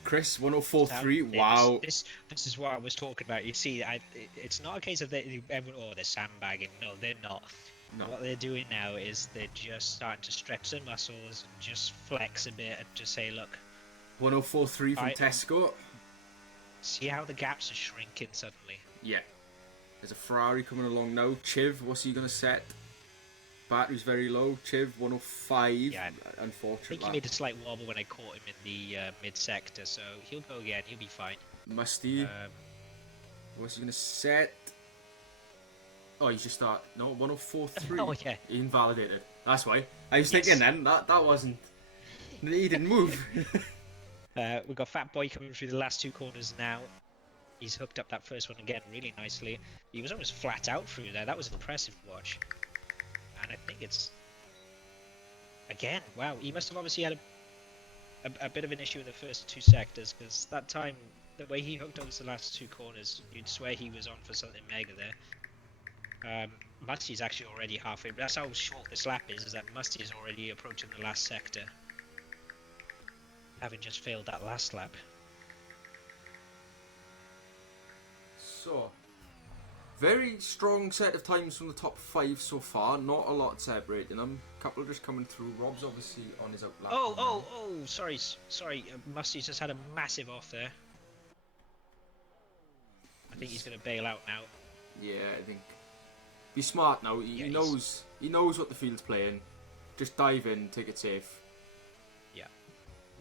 Chris, 104.3. Wow. This is what I was talking about. You see, it's not a case of everyone, oh, they're sandbagging. No, they're not. No. What they're doing now is they're just starting to stretch their muscles and just flex a bit and just say, look. 104.3 from Tesco. See how the gaps are shrinking suddenly. Yeah. There's a Ferrari coming along now. Chiv, what's he going to set? Battery's very low. Chiv, 105. Yeah, unfortunately. I think he made a slight wobble when I caught him in the mid-sector, so he'll go again. He'll be fine. Musty. What's he going to set? Oh, he's just start. No, 104.3. Oh, yeah. He invalidated. That's why. I was thinking then, that wasn't... He didn't move. We've got Fat Boy coming through the last 2 corners now. He's hooked up that first one again really nicely. He was almost flat out through there. That was impressive to watch. And I think it's... Again, wow. He must have obviously had a bit of an issue in the first 2 sectors, because that time, the way he hooked over the last 2 corners, you'd swear he was on for something mega there. Musty's actually already halfway. That's how short this lap is that Musty is already approaching the last sector, having just failed that last lap. So, very strong set of times from the top 5 so far. Not a lot separating them. A couple just coming through. Rob's obviously on his outlap. Oh, sorry. Musty's just had a massive off there. I think he's going to bail out now. Yeah, I think. Be smart now. He knows what the field's playing. Just dive in, take it safe. Yeah.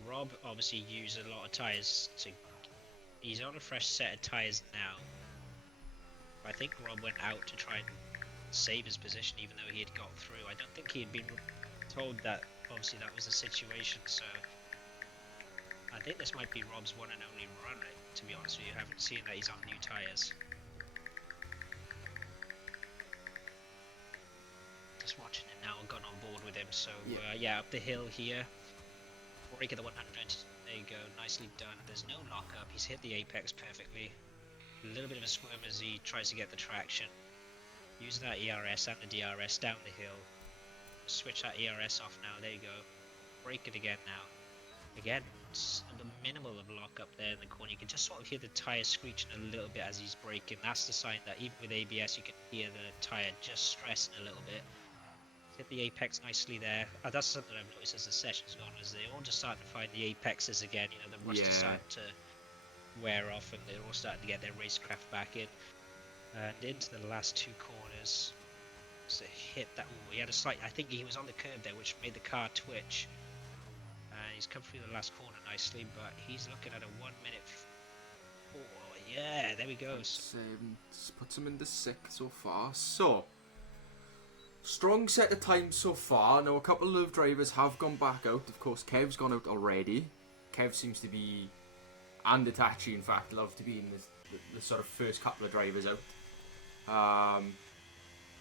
Rob obviously used a lot of tyres to... He's on a fresh set of tyres now. I think Rob went out to try and save his position even though he had got through. I don't think he had been told that obviously that was the situation, so I think this might be Rob's one and only run, to be honest with you. I haven't seen that he's on new tyres. Just watching him now and gone on board with him, so yeah, up the hill here. Break of the 100, there you go, nicely done. There's no lock-up, he's hit the apex perfectly. A little bit of a squirm as he tries to get the traction. Using that ERS and the DRS down the hill. Switch that ERS off now, there you go. Break it again now. Again, the minimal of lock-up there in the corner. You can just sort of hear the tyre screeching a little bit as he's braking. That's the sign that even with ABS you can hear the tyre just stressing a little bit. Hit the apex nicely there. That's something I've noticed as the session's gone, is they all just starting to find the apexes again. You know, the rust is starting to wear off and they're all starting to get their racecraft back in. And into the last 2 corners. So hit that. Ooh, he had a slight... I think he was on the curb there, which made the car twitch. And he's come through the last corner nicely, but he's looking at a 1 minute... Oh, yeah, there we go. Puts him in the 6th so far. So... Strong set of times so far. Now, a couple of drivers have gone back out. Of course, Kev's gone out already. Kev seems to be, and Itachi, in fact, love to be in the sort of first couple of drivers out.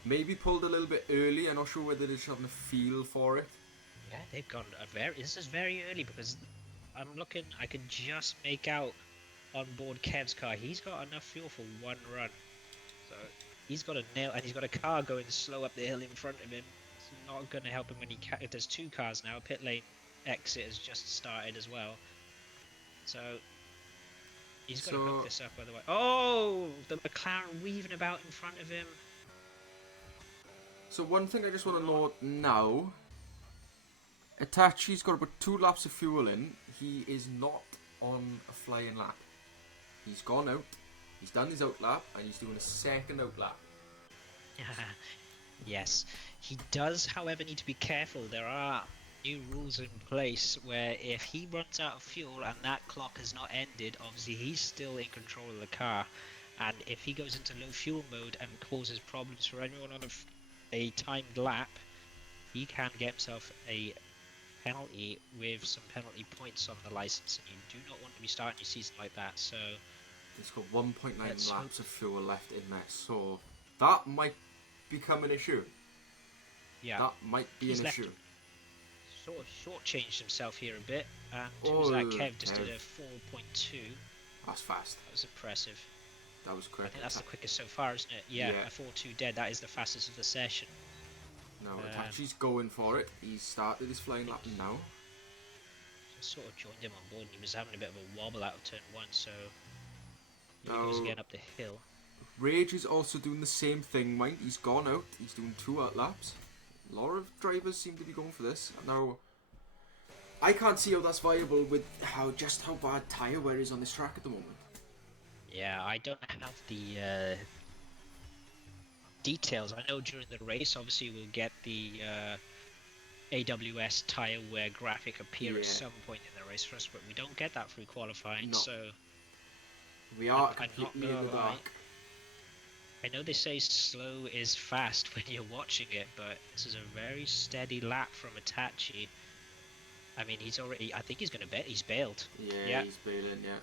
Maybe pulled a little bit early. I'm not sure whether they're just having a feel for it. Yeah, they've gone this is very early because I'm looking. I can just make out on board Kev's car. He's got enough fuel for 1 run. So. He's got a nail, and he's got a car going slow up the hill in front of him. It's not going to help him when if there's 2 cars now. Pit lane exit has just started as well. So he's got to hook this up otherwise. Oh, the McLaren weaving about in front of him. So one thing I just want to note now. Itachi's got about 2 laps of fuel in. He is not on a flying lap. He's gone out. He's done his outlap and he's doing a 2nd outlap. Yes, he does, however, need to be careful. There are new rules in place where if he runs out of fuel and that clock has not ended, obviously he's still in control of the car. And if he goes into low fuel mode and causes problems for anyone on a timed lap, he can get himself a penalty with some penalty points on the license. And you do not want to be starting your season like that. So. He's got 1.9 laps of fuel left in there, so That might become an issue. Yeah. That might be He's an left issue. Sort of shortchanged himself here a bit. Who's that? Kev just did a 4.2. That's fast. That was impressive. That was quick. I think that's the quickest so far, isn't it? Yeah, a 4.2 dead. That is the fastest of the session. No, Itachi's going for it. He's started his flying lap now. I sort of joined him on board, and he was having a bit of a wobble out of turn 1, so he Now, goes again up the hill. Rage is also doing the same thing, mind. He's gone out. He's doing 2 out laps. A lot of drivers seem to be going for this. Now, I can't see how that's viable with just how bad tyre wear is on this track at the moment. Yeah, I don't have the details. I know during the race, obviously, we'll get the AWS tyre wear graphic appear at some point in the race for us, but we don't get that through qualifying, so... We are I'm completely not in the gonna lie. dark. I know they say slow is fast when you're watching it, but this is a very steady lap from Itachi. I mean, he's already... I think he's going to bet. He's bailed. Yeah, he's bailing, yeah.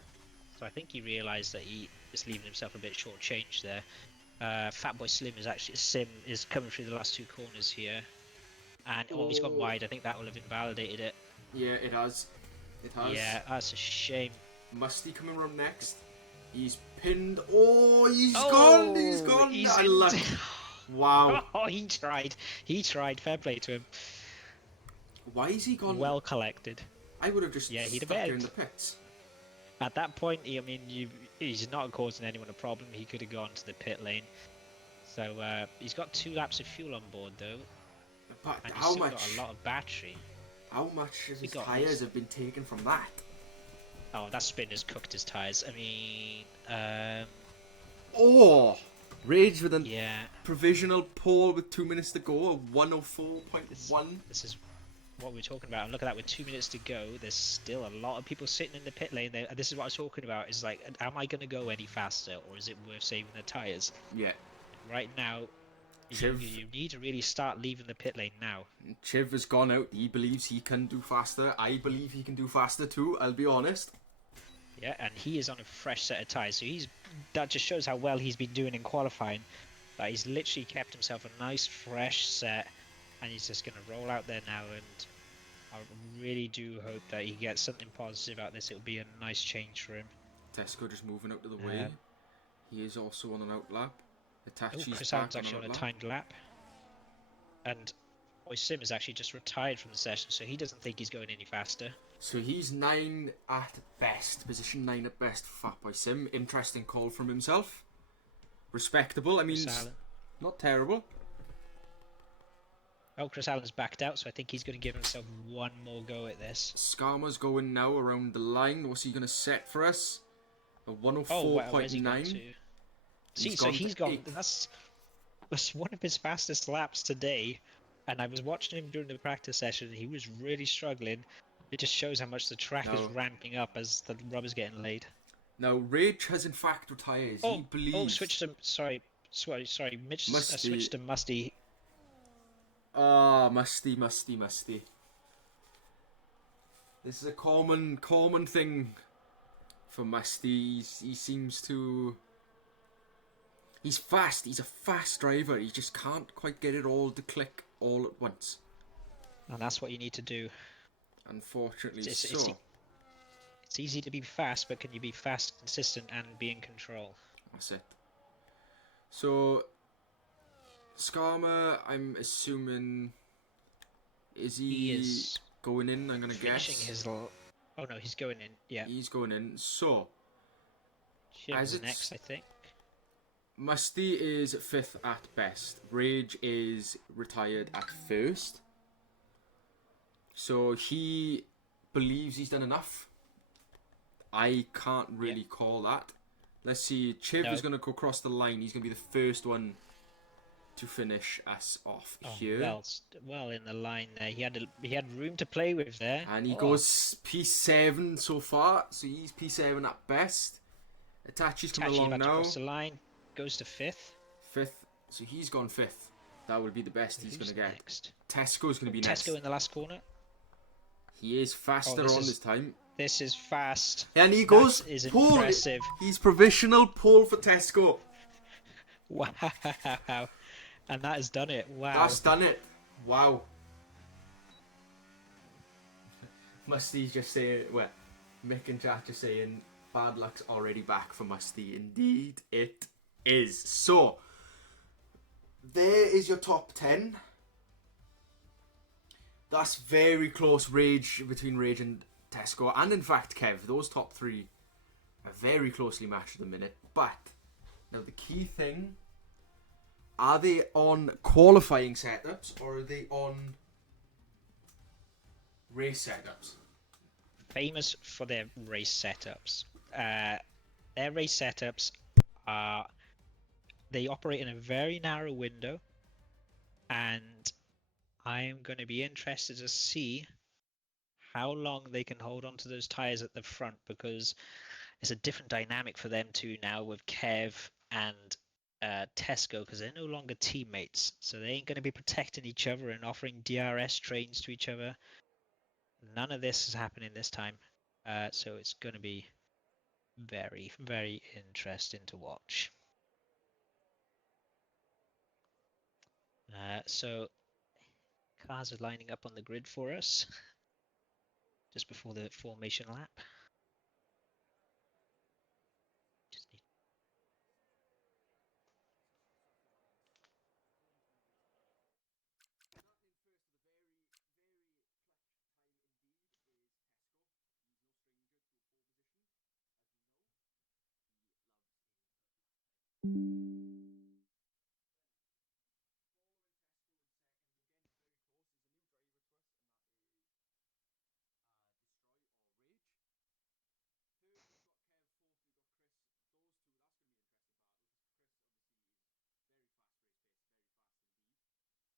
So I think he realised that he is leaving himself a bit short-changed there. Fatboy Slim is coming through the last 2 corners here. And he's gone wide. I think that will have invalidated it. Yeah, it has. It has. Yeah, that's a shame. Musty coming around next. He's pinned. Oh, he's gone. He's gone. Wow. Oh, he tried. He tried. Fair play to him. Why is he gone? Well collected. I would have just he'd have stuck here in bailed. the pits. At that point, he's not causing anyone a problem. He could have gone to the pit lane. So he's got 2 laps of fuel on board though, But and he's how still much? got a lot of battery. How much of his got tyres this. have been taken from that? Oh, that spin has cooked his tyres. I mean, Oh, Rage with a yeah. provisional pole with 2 minutes to go. A 104.1. This is what we're talking about. And look at that, with 2 minutes to go, there's still a lot of people sitting in the pit lane there. This is what I was talking about. Is like, am I going to go any faster, or is it worth saving the tyres? Yeah. Right now, you need to really start leaving the pit lane now. Chiv has gone out. He believes he can do faster. I believe he can do faster too, I'll be honest. Yeah, and he is on a fresh set of tyres, so that just shows how well he's been doing in qualifying. That he's literally kept himself a nice fresh set, and he's just going to roll out there now. And I really do hope that he gets something positive out of this. It'll be a nice change for him. Tesco just moving out of the way. He is also on an out lap. Itachi's Chris back Allen's actually on a timed lap. And Boy Sim is actually just retired from the session, so he doesn't think he's going any faster. So he's 9 at best. Position 9 at best for Fatboy Sim. Interesting call from himself. Respectable. I mean, not terrible. Oh, Chris Allen's backed out, so I think he's going to give himself one more go at this. Skarma's going now around the line. What's he going to set for us? A 104.9. He's gone. That's one of his fastest laps today. And I was watching him during the practice session. He was really struggling. It just shows how much the track is ramping up as the rubber's getting laid. Now, Rage has in fact retired. He believes... Oh, switched to... Sorry. Mitch switched to Musty. Ah, Musty. This is a common thing for Musty. He seems to... He's fast. He's a fast driver. He just can't quite get it all to click all at once. And that's what you need to do. Unfortunately, it's easy to be fast, but can you be fast, consistent, and be in control? That's it. So, Skarma, I'm assuming, he is going in? I'm gonna guess. Oh no, he's going in. Yeah, he's going in. So, Jim's next, I think. Musty is 5th at best. Rage is retired at 1st. So he believes he's done enough. I can't really call that. Let's see. Chiv is going to go across the line. He's going to be the first one to finish us off here. Well in the line there. He had room to play with there. And he goes P7 so far. So he's P7 at best. Itachi's coming along now. Across the line. Goes to 5th. 5th. So he's gone 5th. That will be the best he's going to get. Next? Tesco's going to be next. Tesco in the last corner. He is faster this time. This is fast. And he goes that is pole. Impressive. He's provisional pole for Tesco. Wow. And that has done it. Wow. That's done it. Wow. Musty's just saying, well, Mick and Jack just saying, bad luck's already back for Musty. Indeed, it is. So, there is your top 10. That's very close between Rage and Tesco. And in fact, Kev, those top 3 are very closely matched at the minute. But, now the key thing, are they on qualifying setups or are they on race setups? Famous for their race setups. Their race setups are, they operate in a very narrow window, and I'm going to be interested to see how long they can hold on to those tires at the front, because it's a different dynamic for them two now with Kev and Tesco, because they're no longer teammates, so they ain't going to be protecting each other and offering DRS trains to each other. None of this is happening this time, so it's going to be very, very interesting to watch. So cars are lining up on the grid for us just before the formation lap. Just need...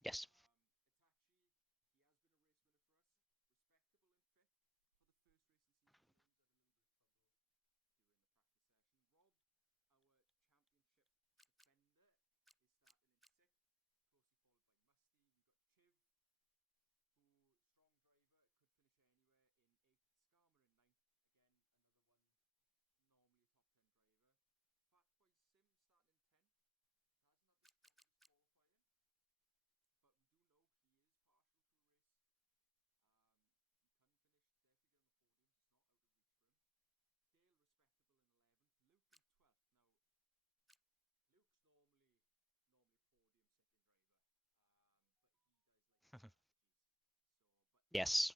Yes. Yes.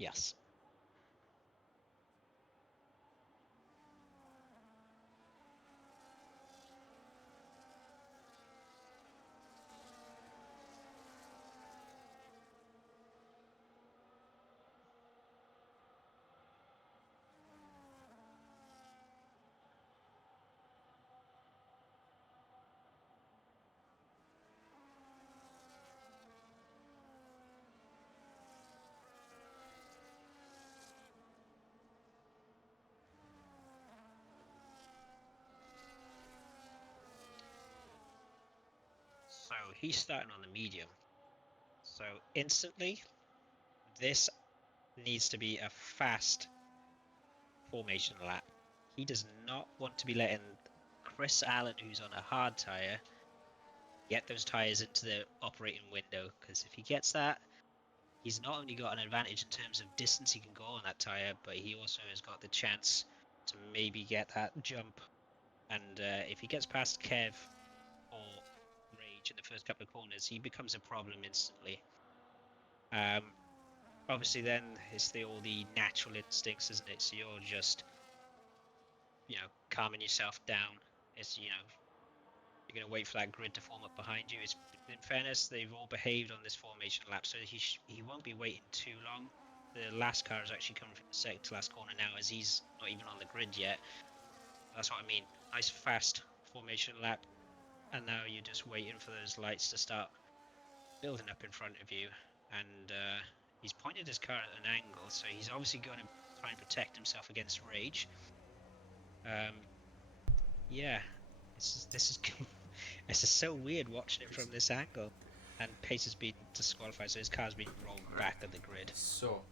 Yes. So he's starting on the medium. So instantly, this needs to be a fast formation lap. He does not want to be letting Chris Allen, who's on a hard tyre, get those tyres into the operating window, because if he gets that, he's not only got an advantage in terms of distance he can go on that tyre, but he also has got the chance to maybe get that jump. And if he gets past Kev or Rage in the first couple of corners, he becomes a problem instantly. Obviously then it's all the natural instincts, isn't it? So you're just calming yourself down. It's you're going to wait for that grid to form up behind you. It's, in fairness, they've all behaved on this formation lap, so he won't be waiting too long. The last car is actually coming from the second to last corner now, as he's not even on the grid yet. That's what I mean. Nice fast formation lap, and now you're just waiting for those lights to start building up in front of you. And he's pointed his car at an angle, so he's obviously going to try and protect himself against rage. Yeah, this is this is so weird watching it from this angle. And Pace has been disqualified, so his car's been rolled back at the grid. So,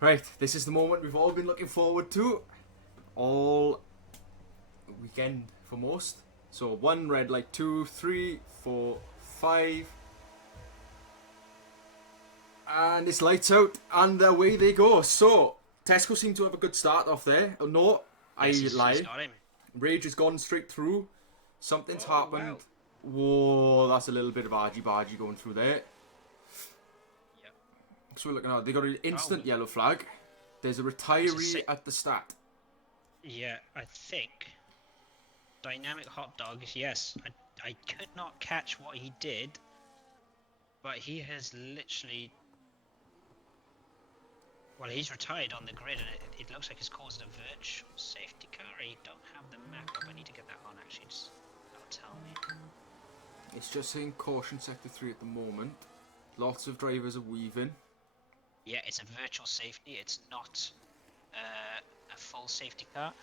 right, this is the moment we've all been looking forward to all weekend for most. So 1 red light, 2, 3, 4, 5, and it's lights out, and away they go. So Tesco seem to have a good start off there. Oh, no, Yes, I lie. he's got him. Rage has gone straight through. Something's happened. Wow. Whoa, that's a little bit of argy-bargy going through there. Yep. So we're looking at, they got an instant yellow flag. There's a retiree at the start. Yeah, I think. Dynamic hot dog, yes. I could not catch what he did, but he has literally... Well, he's retired on the grid, and it looks like it's caused a virtual safety car. I don't have the map up. I need to get that on, actually. That'll tell me. It's just saying caution sector 3 at the moment. Lots of drivers are weaving. Yeah, it's a virtual safety. It's not a full safety car.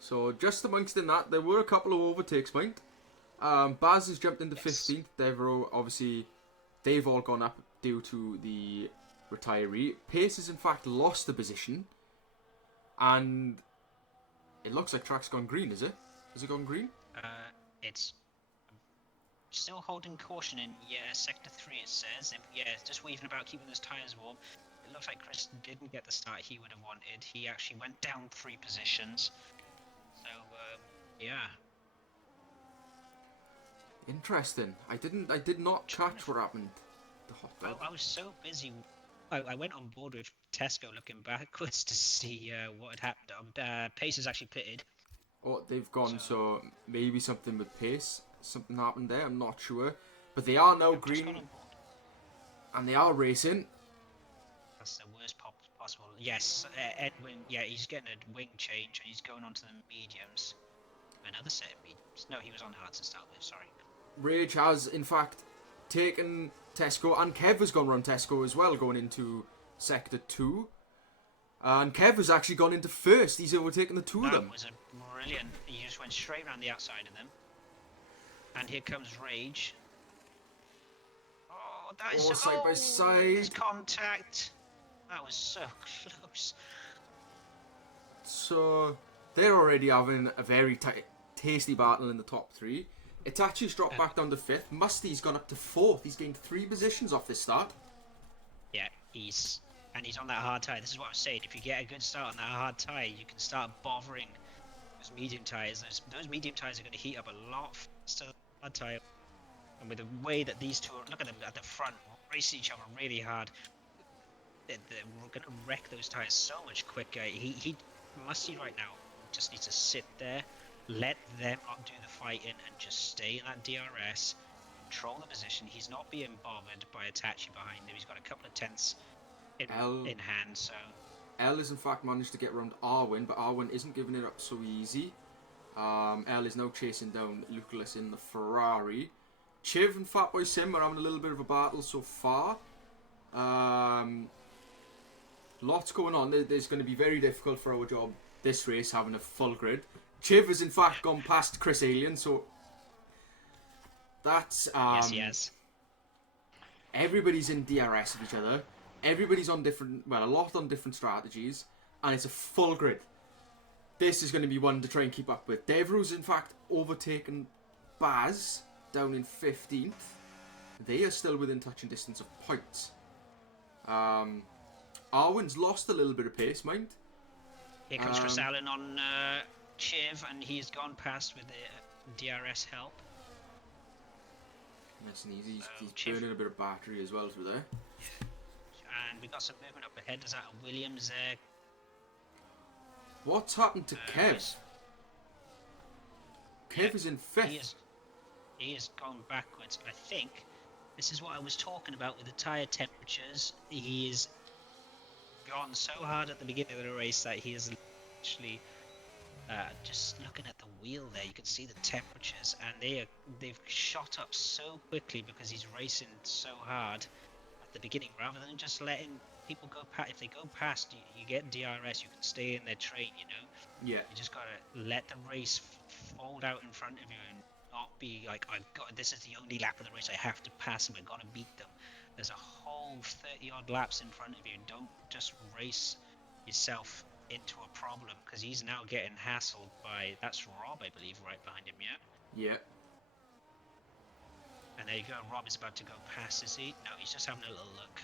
So just amongst in that, there were a couple of overtakes, mind. Baz has jumped into 15th. Devereaux, obviously, they've all gone up due to the retiree. Pace has in fact lost the position, and it looks like track's gone green. Is it? Has it gone green? It's still holding caution in sector 3. It says, it's just weaving about keeping those tyres warm. It looks like Chris didn't get the start he would have wanted. He actually went down 3 positions. So yeah. Interesting. I did not catch what happened. The hot dog. I was so busy. I went on board with Tesco looking backwards to see what had happened. Pace has actually pitted. Oh, they've gone, so maybe something with Pace. Something happened there, I'm not sure. But they are now green, and they are racing. That's the worst possible. Yes, Edwin, he's getting a wing change, and he's going on to the mediums. Another set of mediums. No, he was on hards to start with, sorry. Rage has, in fact, taken Tesco, and Kev has gone around Tesco as well, going into Sector 2. And Kev has actually gone into first. He's overtaken the two of them. That was a brilliant... He just went straight around the outside of them. And here comes Rage. Oh, that is side by side. There's contact. That was so close. So, they're already having a very tasty battle in the top 3. Itachi's dropped back down to 5th. Musty's gone up to 4th. He's gained 3 positions off this start. Yeah, he's on that hard tyre. This is what I was saying. If you get a good start on that hard tyre, you can start bothering those medium tyres. Those medium tyres are going to heat up a lot faster than the hard tyre. And with the way that these two are, look at them at the front, racing each other really hard. They're going to wreck those tyres so much quicker. He Musty right now just needs to sit there, let them not do the fighting, and just stay in that DRS, control the position. He's not being bothered by Itachi behind him. He's got a couple of tenths in hand, so... L has in fact managed to get around R1, but R1 isn't giving it up so easy. L is now chasing down Lucalis in the Ferrari. Chiv and Fatboy Sim are having a little bit of a battle so far. Lots going on. There's going to be very difficult for our job this race, having a full grid. Chiv has in fact gone past Chris Alien, so that's yes, he has. Everybody's in DRS of each other. Everybody's on a lot on different strategies, and it's a full grid. This is going to be one to try and keep up with. Devereaux's in fact overtaken Baz down in 15th. They are still within touching distance of points. Arwen's lost a little bit of pace, mind. Here comes Chris Allen on Chiv, and he's gone past with the DRS help. Nice and easy. He's burning a bit of battery as well through there. And we got some movement up ahead. There's that Williams there. What's happened to Kev? Kev is in 5th. He is going backwards. I think this is what I was talking about with the tyre temperatures. He is gone so hard at the beginning of the race that he is actually just looking at the wheel there. You can see the temperatures, and they've shot up so quickly because he's racing so hard at the beginning, rather than just letting people go past. If they go past, you get DRS. You can stay in their train. You know. Yeah. You just gotta let the race fold out in front of you and not be like, this is the only lap of the race I have to pass them. I gotta beat them. There's a whole 30 odd laps in front of you. Don't just race yourself into a problem, because he's now getting hassled by, that's Rob, I believe, right behind him. Yeah. And there you go. Rob is about to go past, is he? No, he's just having a little look.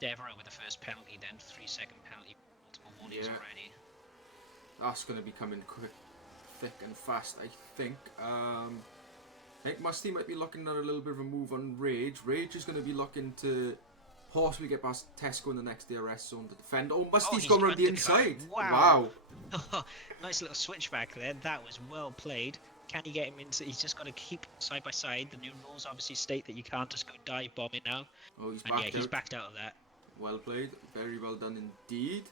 Devereaux with the first penalty, then 3-second penalty, multiple warnings already. That's going to be coming quick, thick and fast, I think. I think Musty might be looking at a little bit of a move on Rage. Rage is going to be looking to possibly get past Tesco in the next DRS zone to defend. Oh, Musty's gone around the inside. Wow. Nice little switchback there. That was well played. Can he get him into... He's just got to keep side by side. The new rules obviously state that you can't just go dive bombing now. Oh, he's backed out. He's backed out of that. Well played. Very well done indeed.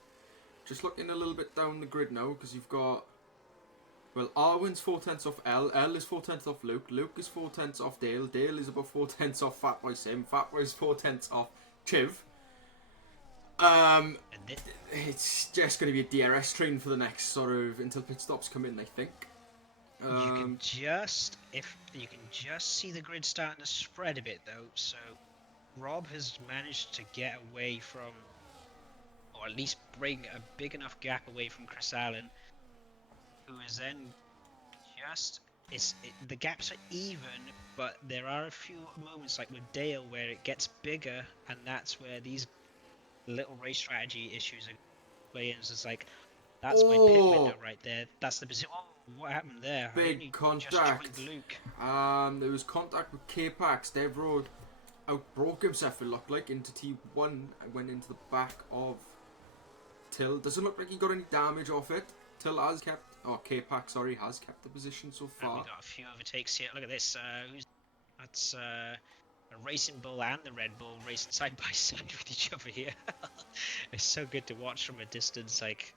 Just looking a little bit down the grid now, because you've got... Well, R1's 4/10 off L. L is 4/10 off Luke. Luke is 4/10 off Dale. Dale is about 4/10 off Fatboy Sim. Fatboy is 4/10 off Chiv. It's just going to be a DRS train for the next sort of... until pit stops come in, I think. You can just see the grid starting to spread a bit though. So Rob has managed to get away from, or at least bring a big enough gap away from Chris Allen, who is then just the gaps are even, but there are a few moments like with Dale where it gets bigger, and that's where these little race strategy issues are playing. It's like, that's my pit window right there. That's the position. Oh, what happened there? Big contact. Luke. There was contact with K-Pax. Devereaux outbroke himself, it looked like, into T1 and went into the back of Till. Doesn't look like he got any damage off it. Till has kept, K-Pax, sorry, has kept the position so far. And we got a few overtakes here. Look at this. That's a Racing Bull and the Red Bull racing side by side with each other here. It's so good to watch from a distance. Like,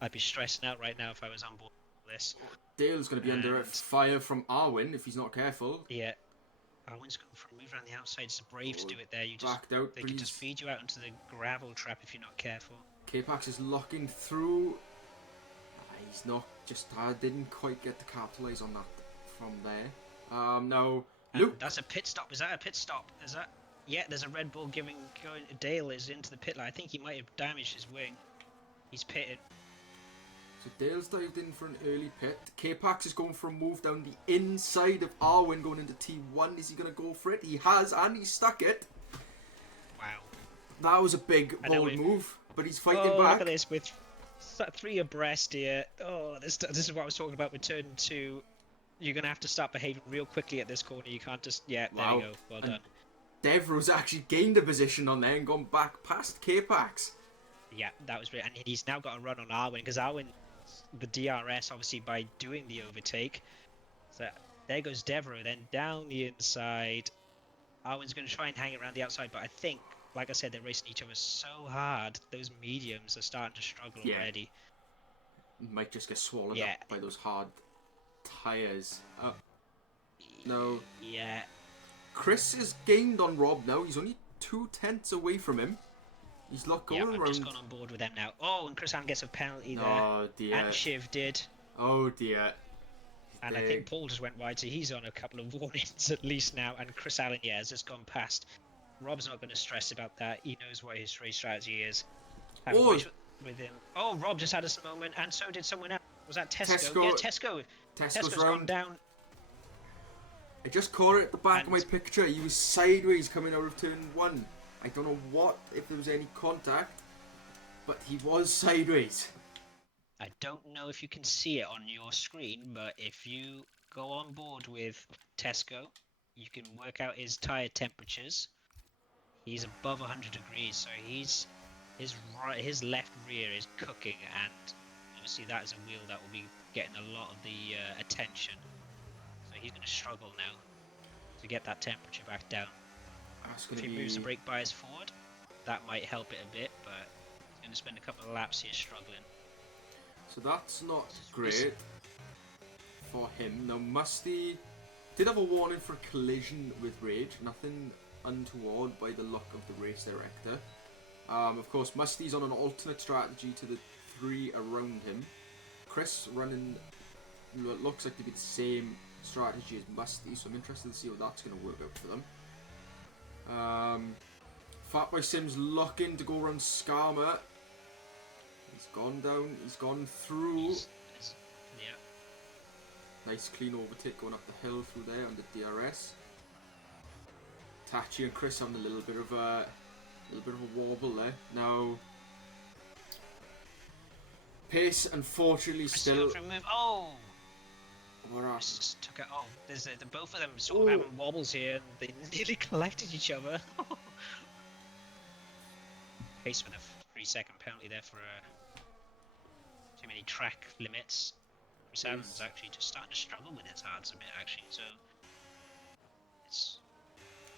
I'd be stressing out right now if I was on board with this. Dale's going to be under fire from Arwin if he's not careful. Yeah. Arwin's going for a move around the outside. It's brave to do it there. You just backed out. They can just feed you out into the gravel trap if you're not careful. K-Pax is locking through. He's not just didn't quite get to capitalise on that from there. No, Luke. That's a pit stop. Is that a pit stop? Is that? Yeah, there's a Red Bull going. Dale is into the pit line. I think he might have damaged his wing. He's pitted. So Dale's dived in for an early pit. K-Pax is going for a move down the inside of Arwin going into T1. Is he going to go for it? He has, and he's stuck it. Wow. That was a big, bold move, but he's fighting back. Look at this with 3 abreast here. Oh, this is what I was talking about with turn 2. You're going to have to start behaving real quickly at this corner. You can't just... Yeah, there you go. Well done. Devereaux's actually gained a position on there and gone back past K-Pax. Yeah, that was great. And he's now got a run on Arwin, because Arwin, the DRS, obviously, by doing the overtake. So there goes Devereaux, then down the inside. Arwin's going to try and hang it around the outside, but I think, like I said, they're racing each other so hard, those mediums are starting to struggle already. Might just get swallowed up by those hard tyres. No. Yeah. Chris is gained on Rob now. He's only 2/10 away from him. He's not going around. I've just gone on board with them now. Oh, and Chris Allen gets a penalty there. Oh dear. And Shiv did. Oh dear. And I think Paul just went wide, so he's on a couple of warnings at least now. And Chris Allen, has just gone past. Rob's not going to stress about that. He knows what his race strategy is. With him. Oh, Rob just had a moment, and so did someone else. Was that Tesco? Yeah, Tesco. Tesco's gone down. I just caught it at the back of my picture. He was sideways coming out of turn 1. I don't know if there was any contact, but he was sideways. I don't know if you can see it on your screen, but if you go on board with Tesco, you can work out his tyre temperatures. He's above 100 degrees, so he's his left rear is cooking, and obviously that is a wheel that will be getting a lot of the attention. So he's going to struggle now to get that temperature back down. If he moves the brake bias forward, that might help it a bit, but he's going to spend a couple of laps here struggling. So that's not great for him. Now Musty did have a warning for a collision with Rage, nothing untoward by the look of the race director. Of course, Musty's on an alternate strategy to the three around him. Chris running looks like to be the same strategy as Musty, so I'm interested to see how that's going to work out for them. Fatboy Sims looking to go around Skarma. He's gone down, he's gone through. Yeah. Nice clean overtake going up the hill through there on the DRS. Tachi and Chris having a little bit of a wobble there. Now pace unfortunately still. Oh! What are... Just took it. Oh, there's the both of them sort of having wobbles here, and they nearly collected each other. Pace with a 3-second penalty there for too many track limits. Sam's actually just starting to struggle with his hards a bit, actually. So it's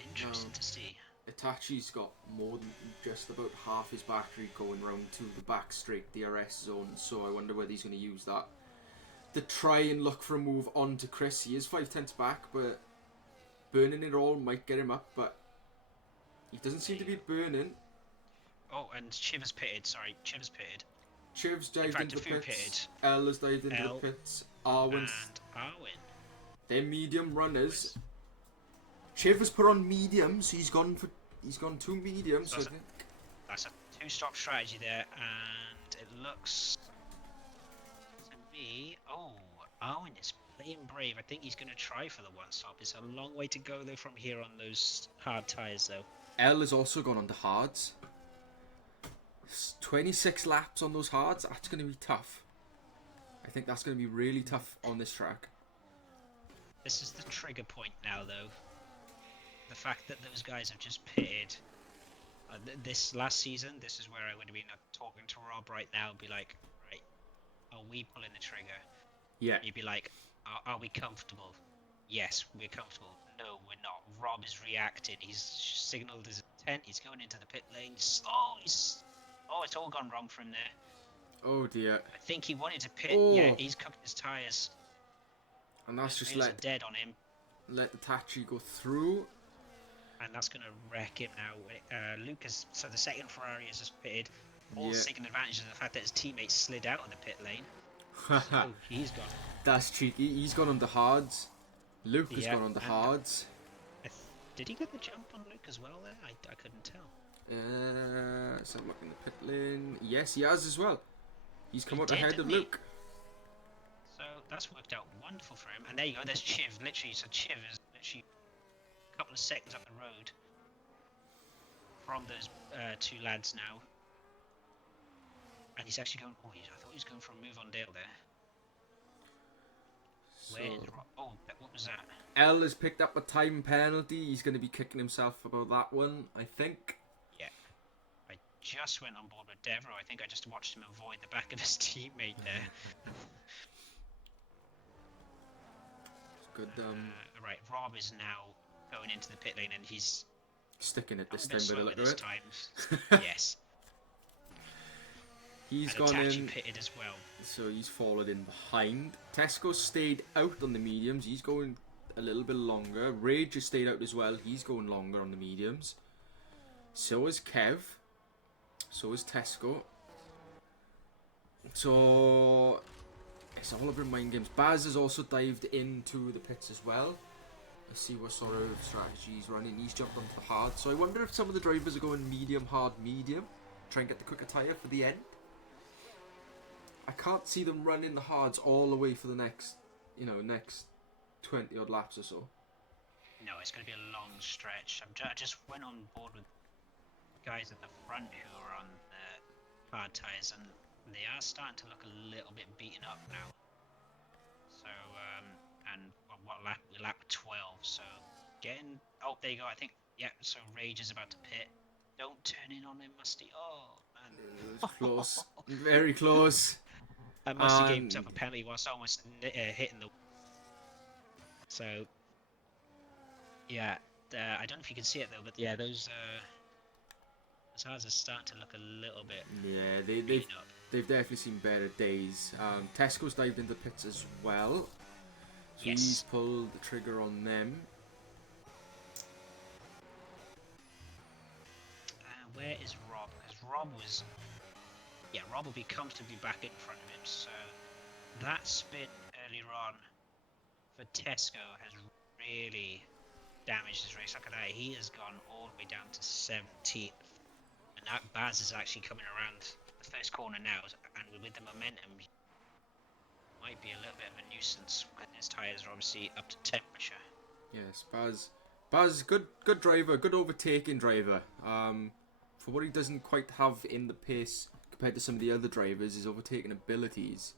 interesting to see. Itachi's got more than just about half his battery going round to the back straight DRS zone, so I wonder whether he's going to use that to try and look for a move on to Chris. He is 5/10 back, but burning it all might get him up, but he doesn't seem to be burning. Oh, and Chiv has pitted. Sorry, Chiv has pitted. Chiv's dived into the pits. L has dived into the pits. R1's... And Arwin. They're medium runners. Chiv has put on medium, so he's gone 2 mediums. So that's a 2-stop strategy there, and it looks to me. Oh, Arwin is playing brave. I think he's going to try for the 1-stop. It's a long way to go though from here on those hard tyres though. L has also gone on the hards. 26 laps on those hards. That's going to be tough. I think that's going to be really tough on this track. This is the trigger point now though. The fact that those guys have just pitted this last season, this is where I would have been talking to Rob right now and be like, right, are we pulling the trigger? Yeah. You'd be like, are we comfortable? Yes, we're comfortable. No, we're not. Rob is reacting. He's signalled his intent. He's going into the pit lane. Oh, it's all gone wrong for him there. Oh dear. I think he wanted to pit. Oh. Yeah, he's cooked his tyres. And that's just dead on him. Let the Tachi go through. And that's going to wreck him now. Lucas, so the second Ferrari has just pitted. Paul's taking advantage of the fact that his teammates slid out of the pit lane. So he's gone. That's cheeky. He's gone on the hards. Luke has gone on the hards. Did he get the jump on Luke as well there? I couldn't tell. Let's have a look in the pit lane. Yes, he has as well. He's come out ahead of Luke. So that's worked out wonderful for him. And there you go. There's Chiv. Literally, so Chiv is literally a couple of seconds up the road from those 2 lads now. And he's actually going. Oh, I thought he was going for a move on Dale there. What was that? L has picked up a time penalty. He's going to be kicking himself about that one, I think. Yeah. I just went on board with Devereaux. I think I just watched him avoid the back of his teammate there. Good. Right, Rob is now going into the pit lane and he's sticking it this time by the look of it. Yes. He's and gone in. Pitted as well. So he's fallen in behind. Tesco stayed out on the mediums. He's going a little bit longer. Rage has stayed out as well. He's going longer on the mediums. So is Kev. So is Tesco. So it's all about mind games. Baz has also dived into the pits as well. Let's see what sort of strategy he's running. He's jumped onto the hard. So I wonder if some of the drivers are going medium, hard, medium. Try and get the quicker tyre for the end. I can't see them running the hards all the way for the next 20 odd laps or so. No, it's going to be a long stretch. I just went on board with guys at the front who are on the hard tyres, and they are starting to look a little bit beaten up now. So, and what lap? Lap 12. So, getting. Oh, there you go. I think. Yeah. So Rage is about to pit. Don't turn in on him, Musty. Oh It was close. Very close. I must have gave himself a penalty whilst almost hitting the. So, yeah, I don't know if you can see it though, but yeah, those hards are starting to look a little bit. Yeah, beaten up. they've definitely seen better days. Tesco's dived into pits as well. So Yes. he's pulled the trigger on them. Where is Rob? Because Rob was... Yeah, Rob will be comfortably back in front of him, so... That spin earlier on for Tesco has really damaged his race. Look at that, he has gone all the way down to 17th. And that Baz is actually coming around the first corner now, and with the momentum, might be a little bit of a nuisance when his tyres are obviously up to temperature. Yes, Baz, good driver, good overtaking driver. For what he doesn't quite have in the pace compared to some of the other drivers, his overtaking abilities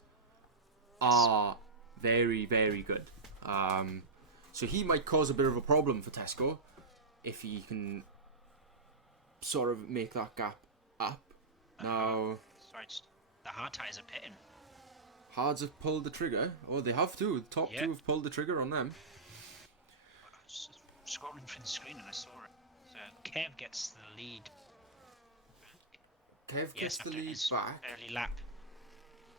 are very, very good. So he might cause a bit of a problem for Tesco if he can sort of make that gap up. Now, sorry, the hard tyres are pitting. Hards have pulled the trigger. Oh, they have too. The top two have pulled the trigger on them. I was just scrolling through the screen and I saw it. So Kev gets the lead. Kev gets the lead his back. early lap.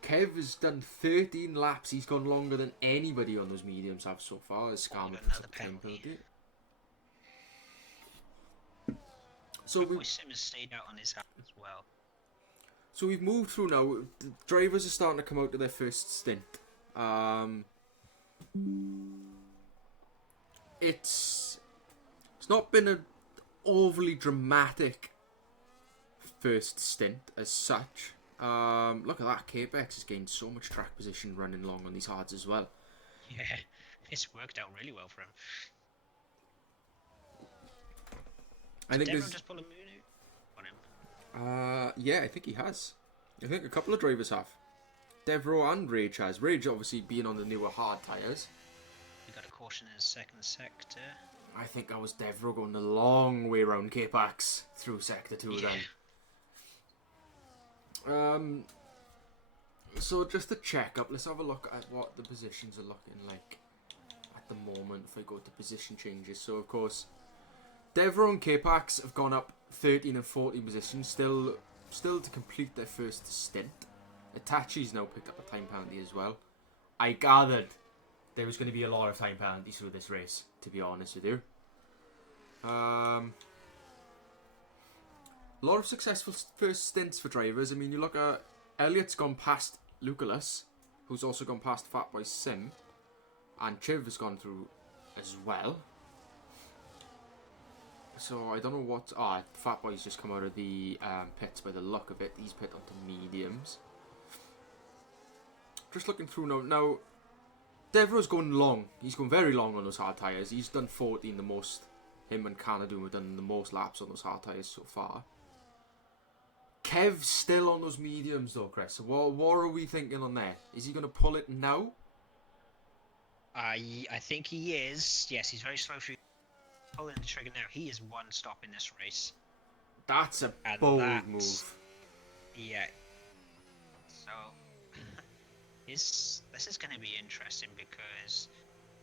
Kev has done 13 laps. He's gone longer than anybody on those mediums have so far. As Scarman puts up the penalty. So Sim has stayed out on his hat as well. So we've moved through now. The drivers are starting to come out to their first stint. It's not been an overly dramatic first stint as such. Look at that. Capex has gained so much track position running long on these hards as well. Yeah, it's worked out really well for him. I think Devon just pull a moon on him. Yeah, I think he has. I think a couple of drivers have. Devro and Rage has. Rage obviously being on the newer hard tyres. We got a caution in his second sector. I think that was Devro going the long way around Capex through sector 2 then. So just to check up, let's have a look at what the positions are looking like at the moment if I go to position changes. So of course, Devro and Capex have gone up 13 and 14 positions, still to complete their first stint. Itachi's now picked up a time penalty as well. I gathered there was going to be a lot of time penalties through this race, to be honest with you. A lot of successful first stints for drivers. I mean, you look at Elliot's gone past Lucullus, who's also gone past Fatboy Sim, and Chiv has gone through as well. So I don't know what. Fatboy's just come out of the pits by the look of it. He's pit onto mediums. Just looking through now. Now, Devro's going long. He's going very long on those hard tyres. He's done 14 the most. Him and Canadu have done the most laps on those hard tyres so far. Kev's still on those mediums though, Chris. So what are we thinking on there? Is he going to pull it now? I think he is. Yes, he's very slow through. Pulling the trigger now. He is one stop in this race. That's a bold move. Yeah. So this is going to be interesting because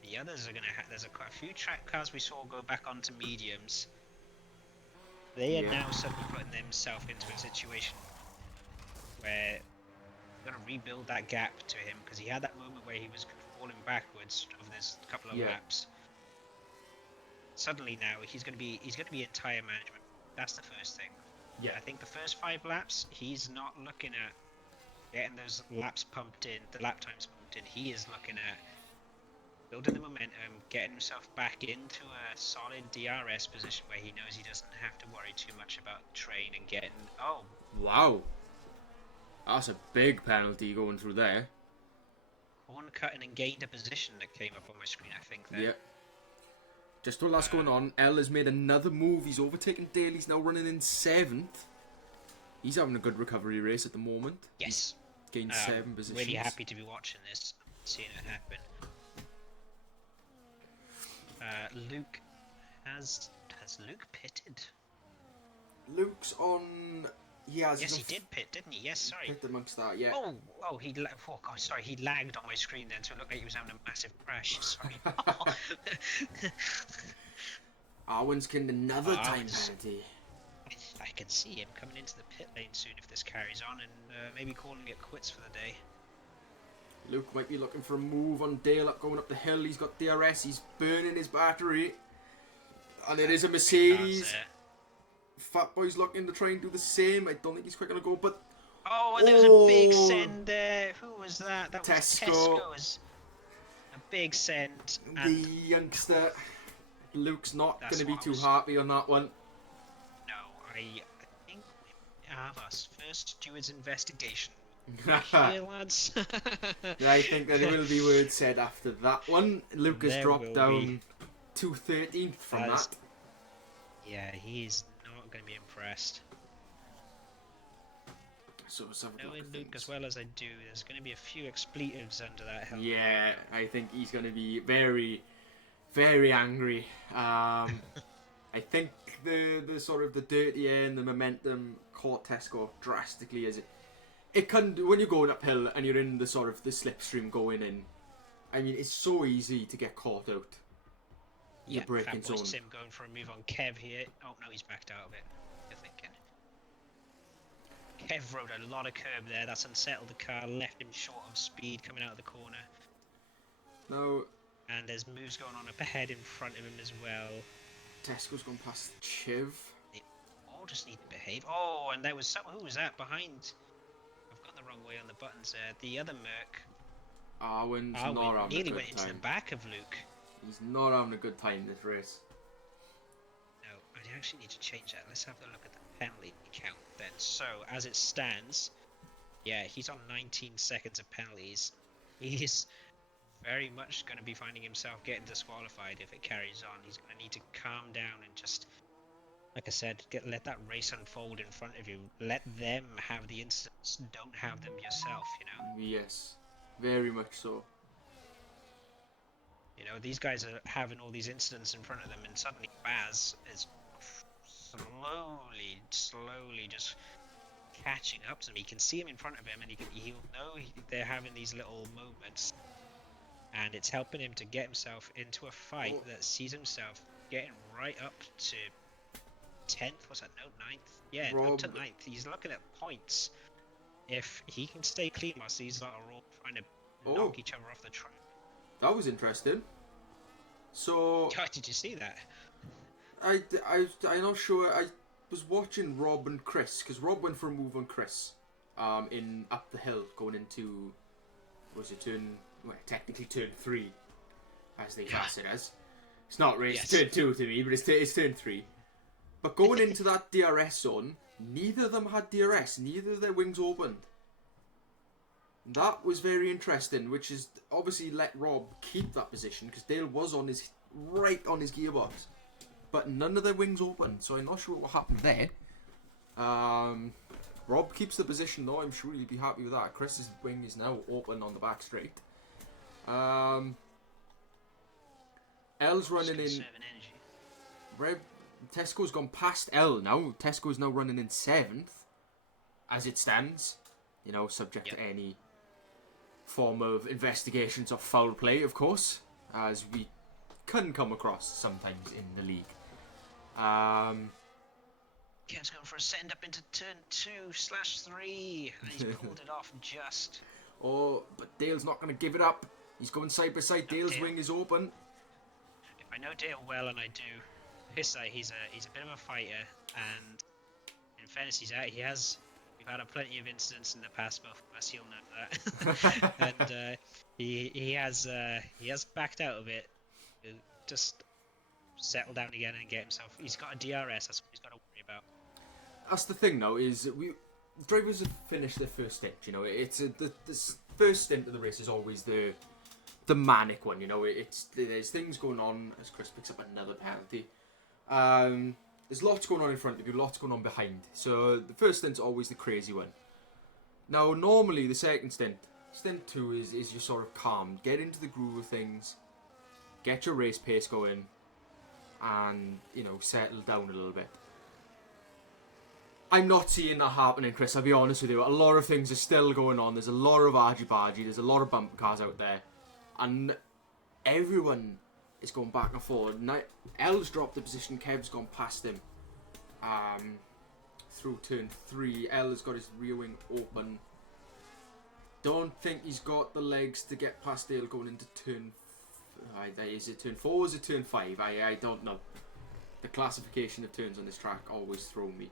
the others are going to have. There's quite a few track cars we saw go back onto mediums. They are now suddenly putting themselves into a situation where they're going to rebuild that gap to him because he had that moment where he was falling backwards over this couple of laps. Suddenly now he's going to be in tire management. That's the first thing. Yeah, I think the first 5 laps he's not looking at getting those laps pumped in, the lap times pumped in. He is looking at building the momentum, getting himself back into a solid DRS position where he knows he doesn't have to worry too much about train and getting. Oh, wow, that's a big penalty going through there. Horn cutting and gained a position that came up on my screen, I think. There. Yeah. Just while that's going on, El has made another move. He's overtaken Dale. He's now running in 7th. He's having a good recovery race at the moment. Yes. He's gained 7 positions. Really happy to be watching this, seeing it happen. Luke has Luke pitted? Luke's on. He has. Yes, he did pit, didn't he? Yes, sorry. Pit amongst that, yeah. Oh, oh God, sorry, he lagged on my screen then, so it looked like he was having a massive crash. Sorry. R1's getting another Oh, time it's- penalty. I can see him coming into the pit lane soon if this carries on, and maybe calling it quits for the day. Luke might be looking for a move on Dale going up the hill. He's got DRS. He's burning his battery. And there is a Mercedes. Fatboy's looking to try and do the same. I don't think he's quite going to go, but... Oh, and there was a big send there. Who was that? That was Tesco. A big send. The And youngster. Luke's not going That's to be what I too was- happy on that one. no, I think we have our first steward's investigation. Here, lads. I think there will be words said after that one. Luke has There dropped will down be. to 13th from That is- that. Yeah, he's not going to be impressed. So let's have a look Knowing at Luke things. as well as I do, there's going to be a few expletives under that helmet. Yeah, I think he's going to be very, very angry. I think the sort of the dirty air and the momentum caught Tesco drastically as it can do when you're going uphill and you're in the sort of the slipstream going in. I mean, it's so easy to get caught out. Yeah, The braking Fatboy zone. Sim going for a move on Kev here. Oh no, he's backed out of it. You're thinking. Kev rode a lot of curb there. That's unsettled the car, left him short of speed coming out of the corner. Now, And there's moves going on up ahead in front of him as well. Tesco's gone past Chiv. They all just need to behave. Oh, and there was who was that behind? I've gone the wrong way on the buttons there. The other Merc. Arwen's not Arwen having nearly a went good into the time. back of Luke. He's not having a good time this race. No, I actually need to change that. Let's have a look at the penalty count then. So, as it stands, yeah, he's on 19 seconds of penalties. He's very much going to be finding himself getting disqualified if it carries on. He's going to need to calm down and just, like I said, let that race unfold in front of you. Let them have the incidents. Don't have them yourself, you know? Yes, very much so. You know, these guys are having all these incidents in front of them, and suddenly Baz is slowly just catching up to them. He can see him in front of him, and he'll know they're having these little moments, and it's helping him to get himself into a fight that sees himself getting right up to 10th. What's that? No, 9th. Yeah, up to Rob- 9th. He's looking at points. If he can stay clean whilst these lot are all trying to knock each other off the track. That was interesting. So, God, did you see that? I'm not sure. I was watching Rob and Chris, because Rob went for a move on Chris in up the hill going into, technically turn 3, as they class it as. It's not really Yes. turn 2 to me, but it's turn 3. But going into that DRS zone, neither of them had DRS, neither of their wings opened. That was very interesting, which is obviously let Rob keep that position because Dale was right on his gearbox, but none of their wings opened, so I'm not sure what happened there. Rob keeps the position though. I'm sure he'd be happy with that. Chris's wing is now open on the back straight. L's running in. Conserving energy. Tesco's gone past L now. Tesco's now running in 7th, as it stands. You know, subject to any form of investigations of foul play, of course, as we can come across sometimes in the league. Kev's going for a send up into turn 2/3, and he's pulled it off just. Oh, but Dale's not going to give it up. He's going side by side. Dale's Dale. wing is open. If I know Dale well, and I do, he's a bit of a fighter, and in fairness, he has. We've had plenty of incidents in the past, both of us. He'll know that, and he has backed out of it. He'll just settle down again and get himself. He's got a DRS. That's what he's got to worry about. That's the thing now, is drivers have finished their first stint. You know, it's the first stint of the race is always the manic one. You know, there's things going on as Chris picks up another penalty. There's lots going on in front of you, lots going on behind. So the first stint's always the crazy one. Now, normally the second stint 2 is you're sort of calm, get into the groove of things, get your race pace going, and settle down a little bit. I'm not seeing that happening, Chris. I'll be honest with you. A lot of things are still going on. There's a lot of argy-bargy. There's a lot of bumper cars out there. And everyone is going back and forward. Now, L's dropped the position. Kev's gone past him. Through turn 3. L has got his rear wing open. Don't think he's got the legs to get past Dale going into turn... is it turn 4 or is it turn 5? I don't know. The classification of turns on this track always throw me.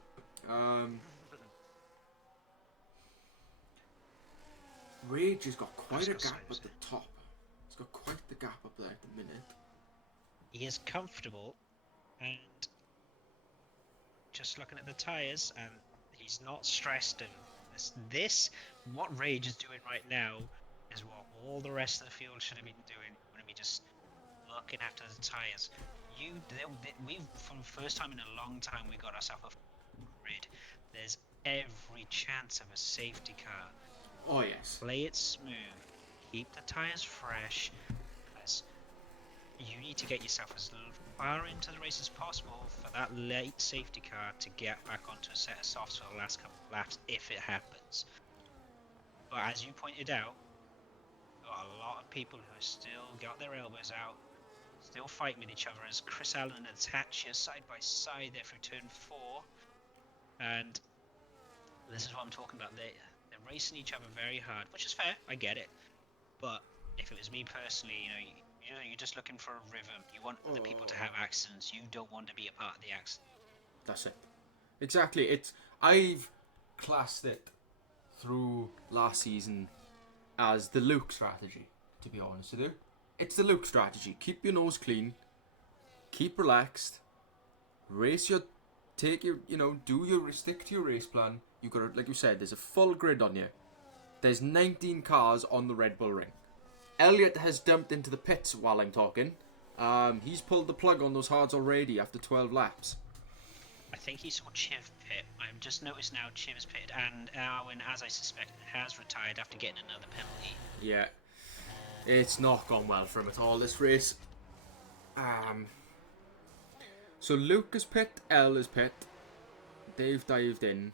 Rage has got quite a gap at the top. He's got quite the gap up there at the minute. He is comfortable, and just looking at the tyres, and he's not stressed. And what Rage is doing right now is what all the rest of the field should have been doing. When we just looking after the tyres. We for the first time in a long time, we got ourselves a grid. There's every chance of a safety car. Oh yes. Play it smooth. Keep the tyres fresh. As you need to get yourself as far into the race as possible for that late safety car to get back onto a set of softs for the last couple of laps if it happens. But as you pointed out, got a lot of people who have still got their elbows out, still fighting with each other as Chris Allen and Tatcha side by side there through turn 4. And this is what I'm talking about. They're racing each other very hard, which is fair. I get it. But if it was me personally, you're just looking for a rhythm. You want other people to have accidents. You don't want to be a part of the accident. That's it. Exactly. I've classed it through last season as the Luke strategy, to be honest with you. It's the Luke strategy. Keep your nose clean. Keep relaxed. Stick to your race plan. You got to, like you said, there's a full grid on you. There's 19 cars on the Red Bull ring. Elliot has dumped into the pits while I'm talking. He's pulled the plug on those hards already after 12 laps. I think he saw Chiv pit. I've just noticed now Chiv has pitted, and Arwen, as I suspect, has retired after getting another penalty. Yeah. It's not gone well for him at all, this race. So Luke has pit, L has pit. They've dived in.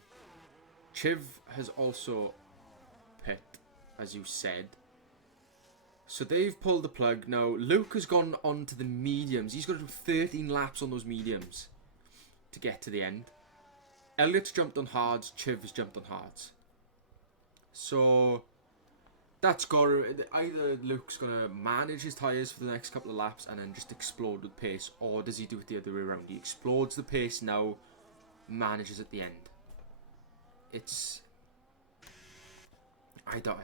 Chiv has also pit, as you said. So they've pulled the plug. Now, Luke has gone on to the mediums. He's got to do 13 laps on those mediums to get to the end. Elliot's jumped on hards. Chiv has jumped on hards. So that's got to... Either Luke's going to manage his tyres for the next couple of laps and then just explode with pace, or does he do it the other way around? He explodes the pace now, manages at the end. It's... I don't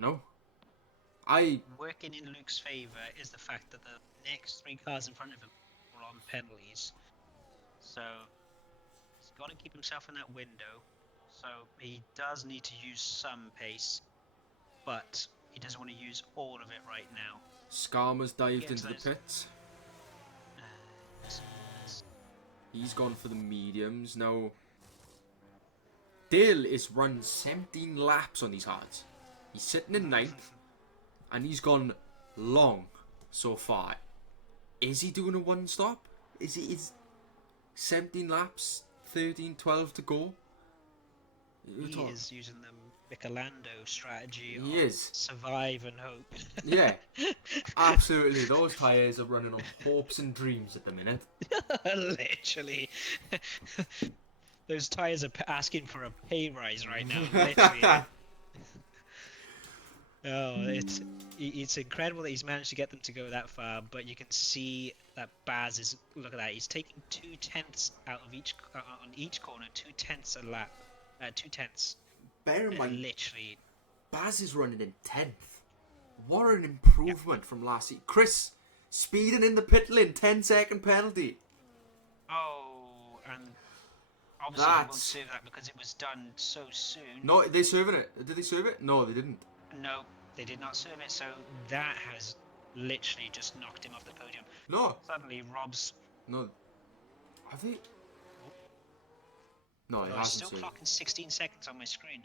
know. Working in Luke's favour is the fact that the next 3 cars in front of him are on penalties. So he's got to keep himself in that window. So he does need to use some pace, but he doesn't want to use all of it right now. Skarma's dived into the pits. He's gone for the mediums. Now, Dale is run 17 laps on these hards. He's sitting in 9th, and he's gone long so far. Is he doing a one stop? Is 17 laps, 13, 12 to go? He is using the MikaLando strategy he is. Survive and hope. Yeah, absolutely. Those tyres are running on hopes and dreams at the minute. Literally. Those tyres are asking for a pay rise right now. Literally. It's incredible that he's managed to get them to go that far, but you can see that Baz is... Look at that. He's taking 2/10 out of each on each corner, 2/10 a lap. 2/10. Bear in mind, literally, Baz is running in 10th. What an improvement from last season. Chris, speeding in the pit lane, 10-second penalty. Oh, and obviously they won't serve that because it was done so soon. No, they serving it. Did they serve it? No, they didn't. No, they did not serve it, so that has literally just knocked him off the podium. No. Suddenly, Rob's... No. Have they... No, it I'm hasn't still served. clocking 16 seconds on my screen.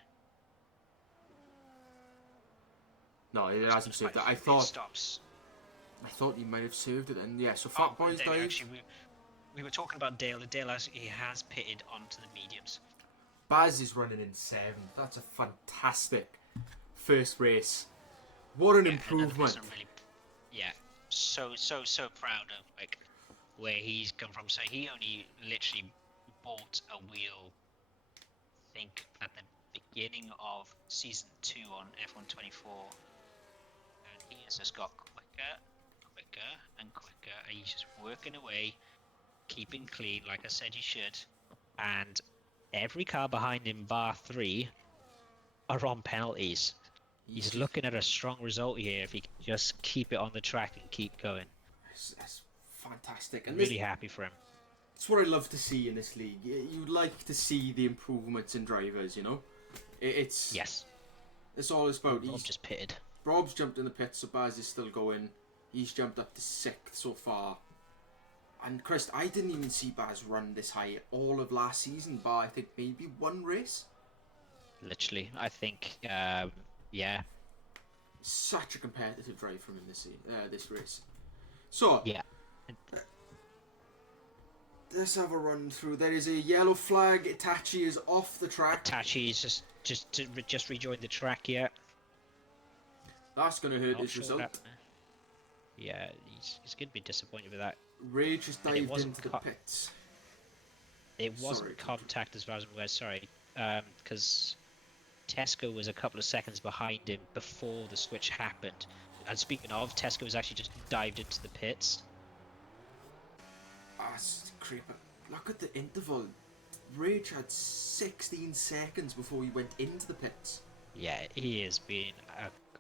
No, it hasn't saved it. I thought he might have saved it, and yeah. So Fat Boy's died. Actually, we were talking about Dale. Dale he has pitted onto the mediums. Baz is running in 7th. That's a fantastic first race. What an improvement. Really, so proud of like where he's come from. So he only literally bought a wheel, I think, at the beginning of season 2 on F124, and he has just got quicker and quicker, and he's just working away, keeping clean like I said he should, and every car behind him bar 3 are on penalties. He's looking at a strong result here if he can just keep it on the track and keep going. That's fantastic. And really happy for him. It's what I love to see in this league. You'd like to see the improvements in drivers, you know? It's all it's about. Rob just pitted. Rob's jumped in the pits, so Baz is still going. He's jumped up to 6th so far. And Chris, I didn't even see Baz run this high all of last season, bar I think maybe one race. Literally, I think, Such a competitive drive from him this race. So, let's have a run through. There is a yellow flag. Itachi is off the track. Itachi is just rejoined the track yet. That's going to hurt his result. Yeah, he's going to be disappointed with that. Rage just dived into the pits. It wasn't contact as far as I'm aware, sorry. Because Tesco was a couple of seconds behind him before the switch happened. And speaking of, Tesco was actually just dived into the pits. Creeper. Look at the interval. Rage had 16 seconds before he went into the pits. Yeah, he has been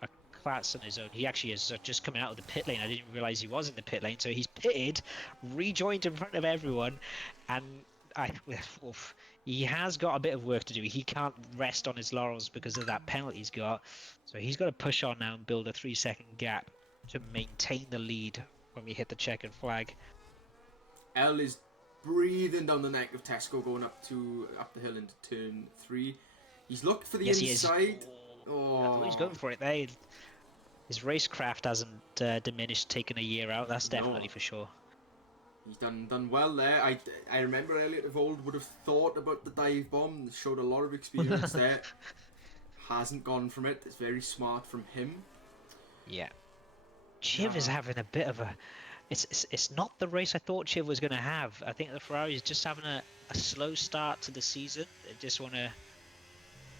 a class on his own. He actually is just coming out of the pit lane. I didn't realise he was in the pit lane, so he's pitted, rejoined in front of everyone, and he has got a bit of work to do. He can't rest on his laurels because of that penalty he's got, so he's got to push on now and build a 3-second gap to maintain the lead when we hit the checkered flag. L is breathing down the neck of Tesco going up the hill into turn 3. He's looked for the inside. Oh, I thought he was going for it there. His racecraft hasn't diminished taking a year out. That's definitely for sure. He's done well there. I remember Elliot of old would have thought about the dive bomb. Showed a lot of experience there. Hasn't gone from it. It's very smart from him. Yeah. Chiv is having a bit of a... It's not the race I thought Chiv was going to have. I think the Ferrari is just having a slow start to the season. They just want to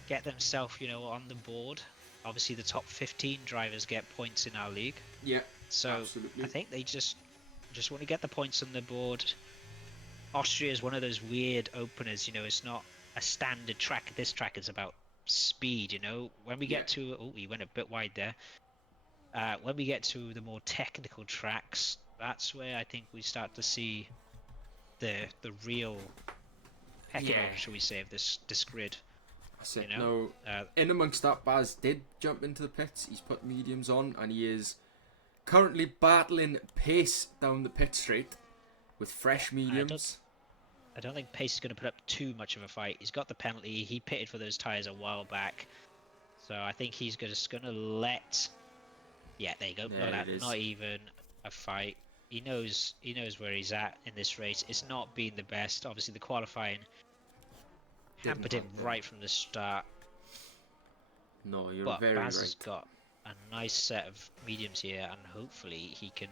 get themselves, on the board. Obviously, the top 15 drivers get points in our league. Yeah, so absolutely. I think they just want to get the points on the board. Austria is one of those weird openers. It's not a standard track. This track is about speed. When we get to he went a bit wide there. When we get to the more technical tracks, that's where I think we start to see the real pecking order, shall we say, of this grid. That's it. No, in amongst that, Baz did jump into the pits. He's put mediums on, and he is currently battling Pace down the pit straight with fresh mediums. I don't think Pace is going to put up too much of a fight. He's got the penalty. He pitted for those tyres a while back, so I think he's just going to let. Yeah, there you go. Not even a fight. He knows where he's at in this race. It's not been the best. Obviously, the qualifying hampered him right from the start. No, you're but very Baz right. has got a nice set of mediums here, and hopefully he can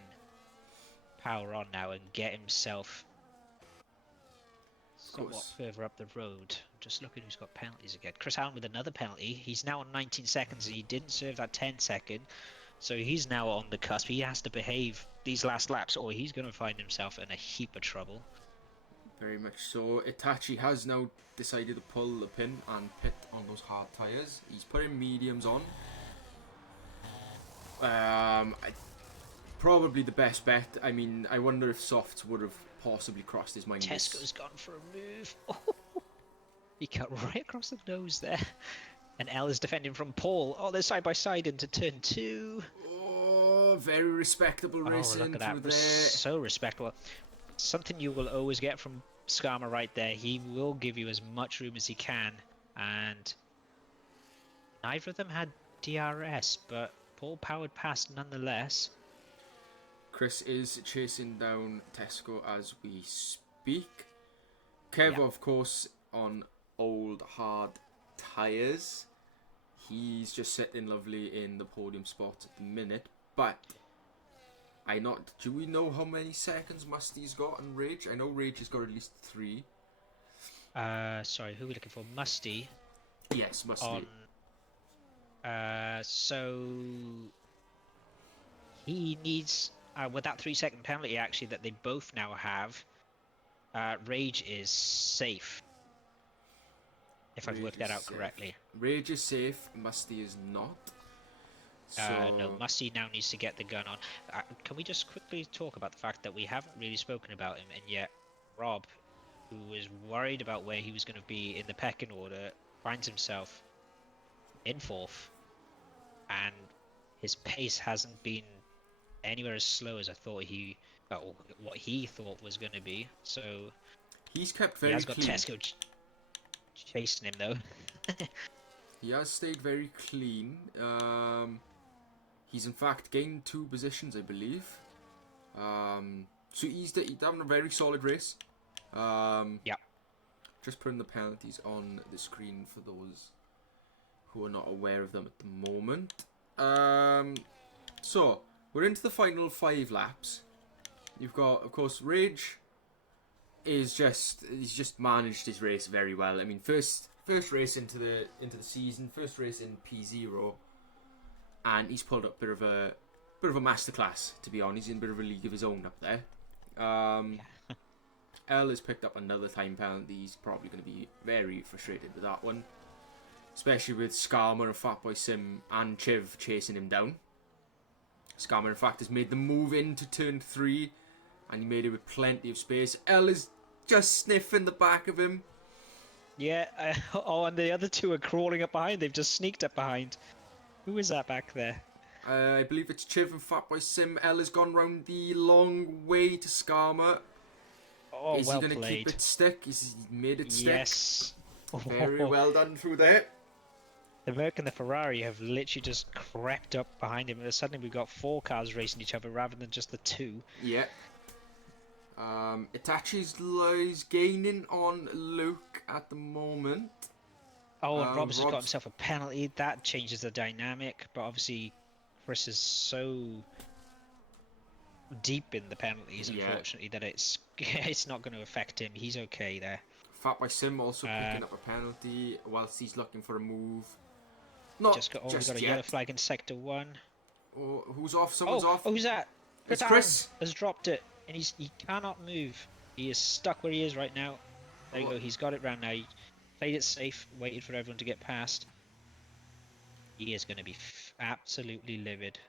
power on now and get himself somewhat further up the road. Just looking who's got penalties again. Chris Allen with another penalty. He's now on 19 seconds, and he didn't serve that 10-second. So he's now on the cusp. He has to behave these last laps, or he's going to find himself in a heap of trouble. Very much so. Itachi has now decided to pull the pin and pit on those hard tyres. He's putting mediums on. Probably the best bet. I mean, I wonder if softs would have possibly crossed his mind. Tesco's gone for a move. He cut right across the nose there. And L is defending from Paul. Oh, they're side by side into turn 2. Oh, very respectable racing through there. So respectable. Something you will always get from Skarma right there. He will give you as much room as he can. And neither of them had DRS, but Paul powered past nonetheless. Chris is chasing down Tesco as we speak. Kev, of course, on old hard tyres. He's just sitting lovely in the podium spot at the minute, but do we know how many seconds Musty's got on Rage? I know Rage has got at least 3. Sorry, who are we looking for? Musty. Yes, Musty. So he needs with that 3-second penalty actually that they both now have. Rage is safe. If I've worked that out correctly. Rage is safe, Musty is not. So... No, Musty now needs to get the gun on. Can we just quickly talk about the fact that we haven't really spoken about him, and yet Rob, who was worried about where he was going to be in the pecking order, finds himself in 4th, and his pace hasn't been anywhere as slow as I thought what he thought was going to be. So he's kept very he has got clean. Tesco chasing him though. He has stayed very clean. He's in fact gained 2 positions, I believe. So he's done a very solid race. Yeah. Just putting the penalties on the screen for those who are not aware of them at the moment. So we're into the final 5 laps. You've got, of course, Rage. He's just managed his race very well. I mean, first race into the season, first race in P0, and he's pulled up a bit of a masterclass. To be honest, he's in a bit of a league of his own up there. L has picked up another time penalty. He's probably going to be very frustrated with that one, especially with Skarma and Fatboy Sim and Chiv chasing him down. Skarma, in fact, has made the move into turn 3, and he made it with plenty of space. L is just sniffing the back of him. Yeah, and the other 2 are crawling up behind. They've just sneaked up behind. Who is that back there? I believe it's Chiv and Fatboy Sim. L has gone round the long way to Skarma. Oh, Is well he going to keep played. it stick? He made it stick? Yes. Very well done through there. The Merc and the Ferrari have literally just crept up behind him, and suddenly we've got 4 cars racing each other rather than just the 2. Yeah. Itachi's gaining on Luke at the moment. Oh, and Rob's just got himself a penalty. That changes the dynamic, but obviously Chris is so deep in the penalties, unfortunately, that it's not going to affect him. He's okay there. Fatboy Sim also picking up a penalty whilst he's looking for a move. We've got a yellow flag in Sector 1. Oh, who's off? Someone's off. Oh, who's that? It's Chris. Has dropped it, and he cannot move. He is stuck where he is right now. There you go. He's got it round now. He played it safe, waited for everyone to get past. He is going to be absolutely livid.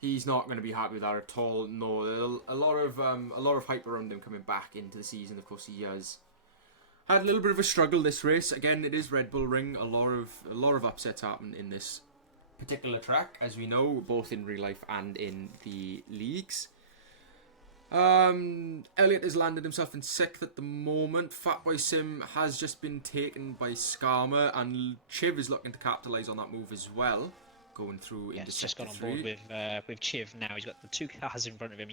He's not going to be happy with that at all. No, a lot of hype around him coming back into the season. Of course, he has had a little bit of a struggle this race. Again, it is Red Bull Ring. A lot of upsets happen in this particular track, as we know, both in real life and in the leagues. Elliot has landed himself in 6th at the moment. Fatboy Sim has just been taken by Skarma, and Chiv is looking to capitalise on that move as well, going through into He's just Sector got on 3. board with Chiv now. He's got the 2 cars in front of him.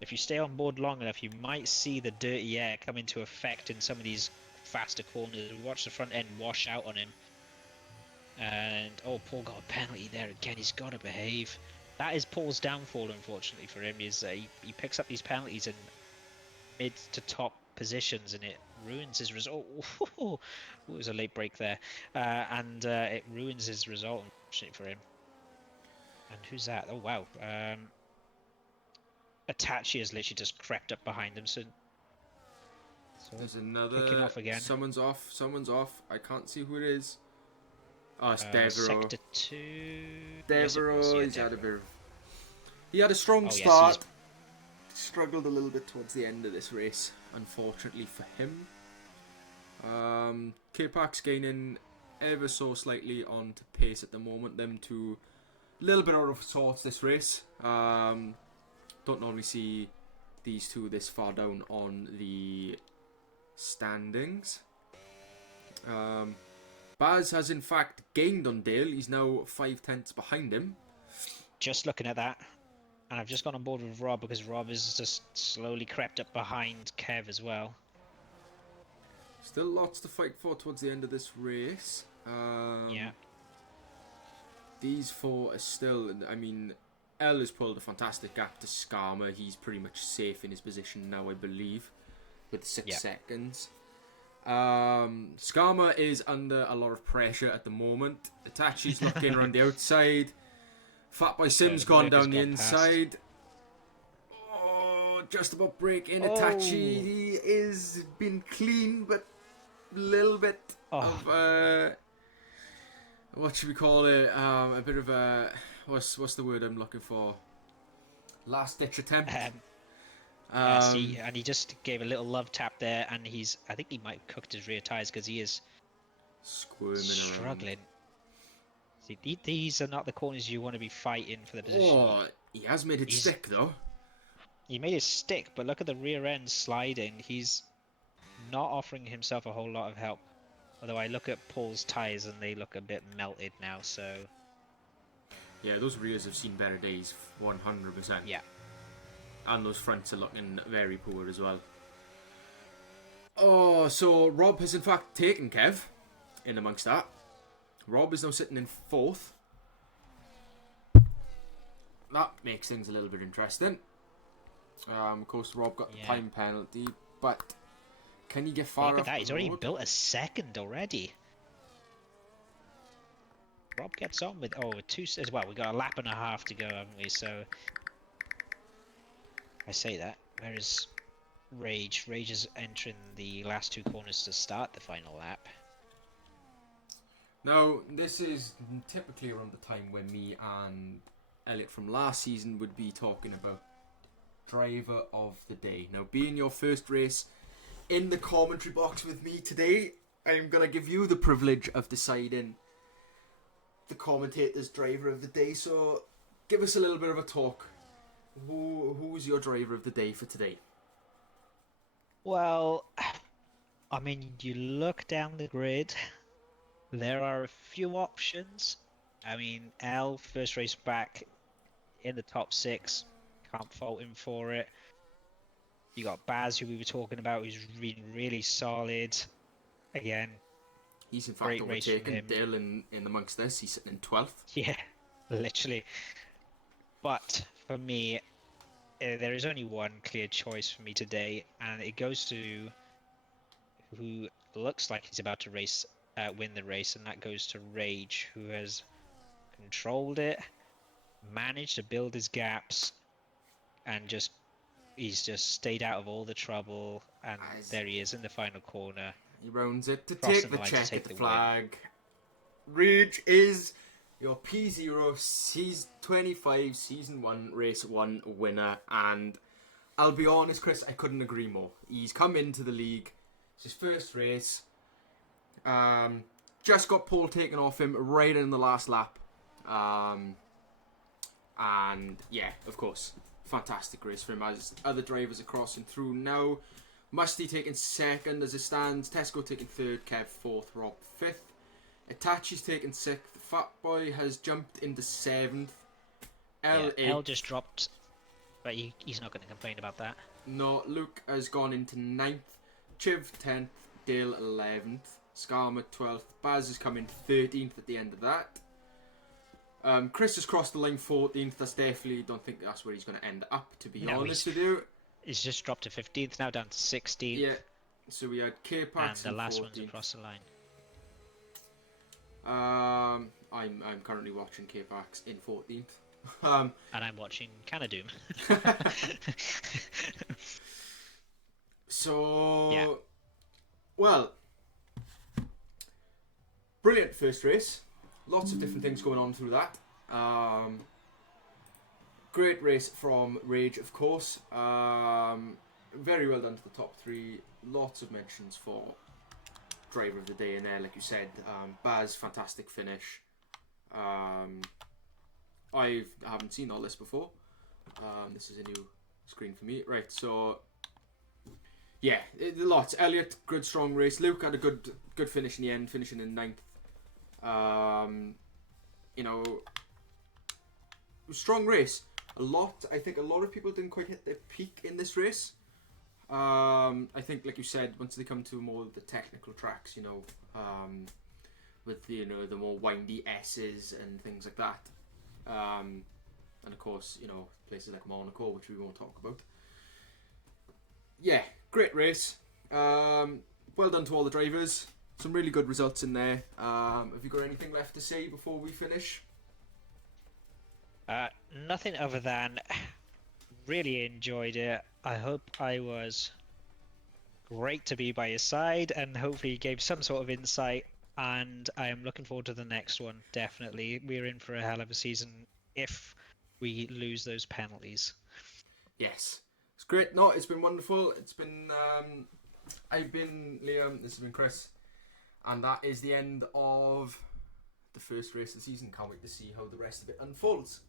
If you stay on board long enough, you might see the dirty air come into effect in some of these faster corners. Watch the front end wash out on him. And Paul got a penalty there again. He's got to behave. That is Paul's downfall, unfortunately for him. Is he picks up these penalties in mid to top positions, and it ruins his result. It was a late break there, and it ruins his result, unfortunately for him. And who's that? Oh wow! Itachi has literally just crept up behind him. So there's another. Kicking off again. Someone's off. I can't see who it is. Oh, it's Devereaux. Sector 2. Devereaux, he had a strong yes, start. Struggled a little bit towards the end of this race, unfortunately for him. K-Park's gaining ever so slightly onto pace at the moment. Them two, a little bit out of sorts this race. Don't normally see these two this far down on the standings. Baz has in fact gained on Dale. He's now 5/10 behind him. Just looking at that, and I've just gone on board with Rob because Rob has just slowly crept up behind Kev as well. Still lots to fight for towards the end of this race. Yeah. These four are still, I mean, L has pulled a fantastic gap to Skarma. He's pretty much safe in his position now, I believe, with 6 seconds. Skarma is under a lot of pressure at the moment. Itachi's looking around the outside. Fatboy Sim's gone down the inside. Oh, just about breaking. Itachi is been clean, but a little bit of what should we call it? A bit of a what's the word I'm looking for? Last ditch attempt. And he just gave a little love tap there, and I think he might have cooked his rear tires because he is struggling. See, these are not the corners you want to be fighting for the position. Oh, he has made it stick though. He made it stick, but look at the rear end sliding. He's not offering himself a whole lot of help. Although I look at Paul's tires and they look a bit melted now, so... Yeah, those rears have seen better days, 100%. Yeah. And those fronts are looking very poor as well. Oh, so Rob has in fact taken Kev in amongst that. Rob is now sitting in 4th. That makes things a little bit interesting. Of course, Rob got the time penalty, but can he get far? Look at that, he's already built a 2nd already. Rob gets on with 2 as well. We got a lap and a half to go, haven't we? So I say that. Where is Rage? Rage is entering the last 2 corners to start the final lap. Now, this is typically around the time when me and Elliot from last season would be talking about driver of the day. Now, being your first race in the commentary box with me today, I'm going to give you the privilege of deciding the commentator's driver of the day. So, give us a little bit of a talk. Who's your driver of the day for today? Well, I mean, you look down the grid, there are a few options. I mean, L, first race back in the top 6, can't fault him for it. You got Baz, who we were talking about, who's really, really solid. Again, he's in fact overtaken Dale in amongst this. He's sitting in 12th. Yeah, literally. But for me, there is only one clear choice for me today, and it goes to who looks like he's about to win the race, and that goes to Rage, who has controlled it, managed to build his gaps, and he's just stayed out of all the trouble, and there he is in the final corner. He rounds it to take the check at the flag. Rage is your P0 Season 25 Season 1 Race 1 winner, and I'll be honest, Chris, I couldn't agree more. He's come into the league, it's his first race, just got pole taken off him right in the last lap, and yeah, of course, fantastic race for him as other drivers are crossing through now. Musty taking 2nd as it stands, Tesco taking 3rd, Kev 4th, Rob 5th, Itachi's taking 6th, Fatboy has jumped into 7th, L just dropped, but he's not going to complain about that. No, Luke has gone into 9th, Chiv 10th, Dale 11th, Skarma 12th, Baz has come in 13th at the end of that. Chris has crossed the line 14th. That's definitely, don't think that's where he's going to end up, to be honest with you. He's just dropped to 15th, now down to 16th. Yeah, so we had K-Pax and the last 14th. one's across the line. I'm currently watching K-Pax in 14th. And I'm watching Canadoom. So, yeah. Well, brilliant first race. Lots of different things going on through that. Great race from Rage, of course. Very well done to the top 3. Lots of mentions for driver of the day in there, like you said. Baz, fantastic finish. I haven't seen all this before. This is a new screen for me. Right, so yeah, lots. Elliot, good strong race. Luke had a good finish in the end, finishing in 9th. You know, strong race. I think a lot of people didn't quite hit their peak in this race. I think, like you said, once they come to more of the technical tracks, you know, with the, you know, the more windy S's and things like that, and of course, you know, places like Monaco, which we won't talk about. Yeah, great race. Well done to all the drivers. Some really good results in there. Have you got anything left to say before we finish? Nothing other than really enjoyed it. I hope I was great to be by your side, and hopefully gave some sort of insight. And I am looking forward to the next one. Definitely, we're in for a hell of a season if we lose those penalties. Yes, it's great. No, it's been wonderful. It's been I've been Liam. This has been Chris, and that is the end of the first race of the season. Can't wait to see how the rest of it unfolds.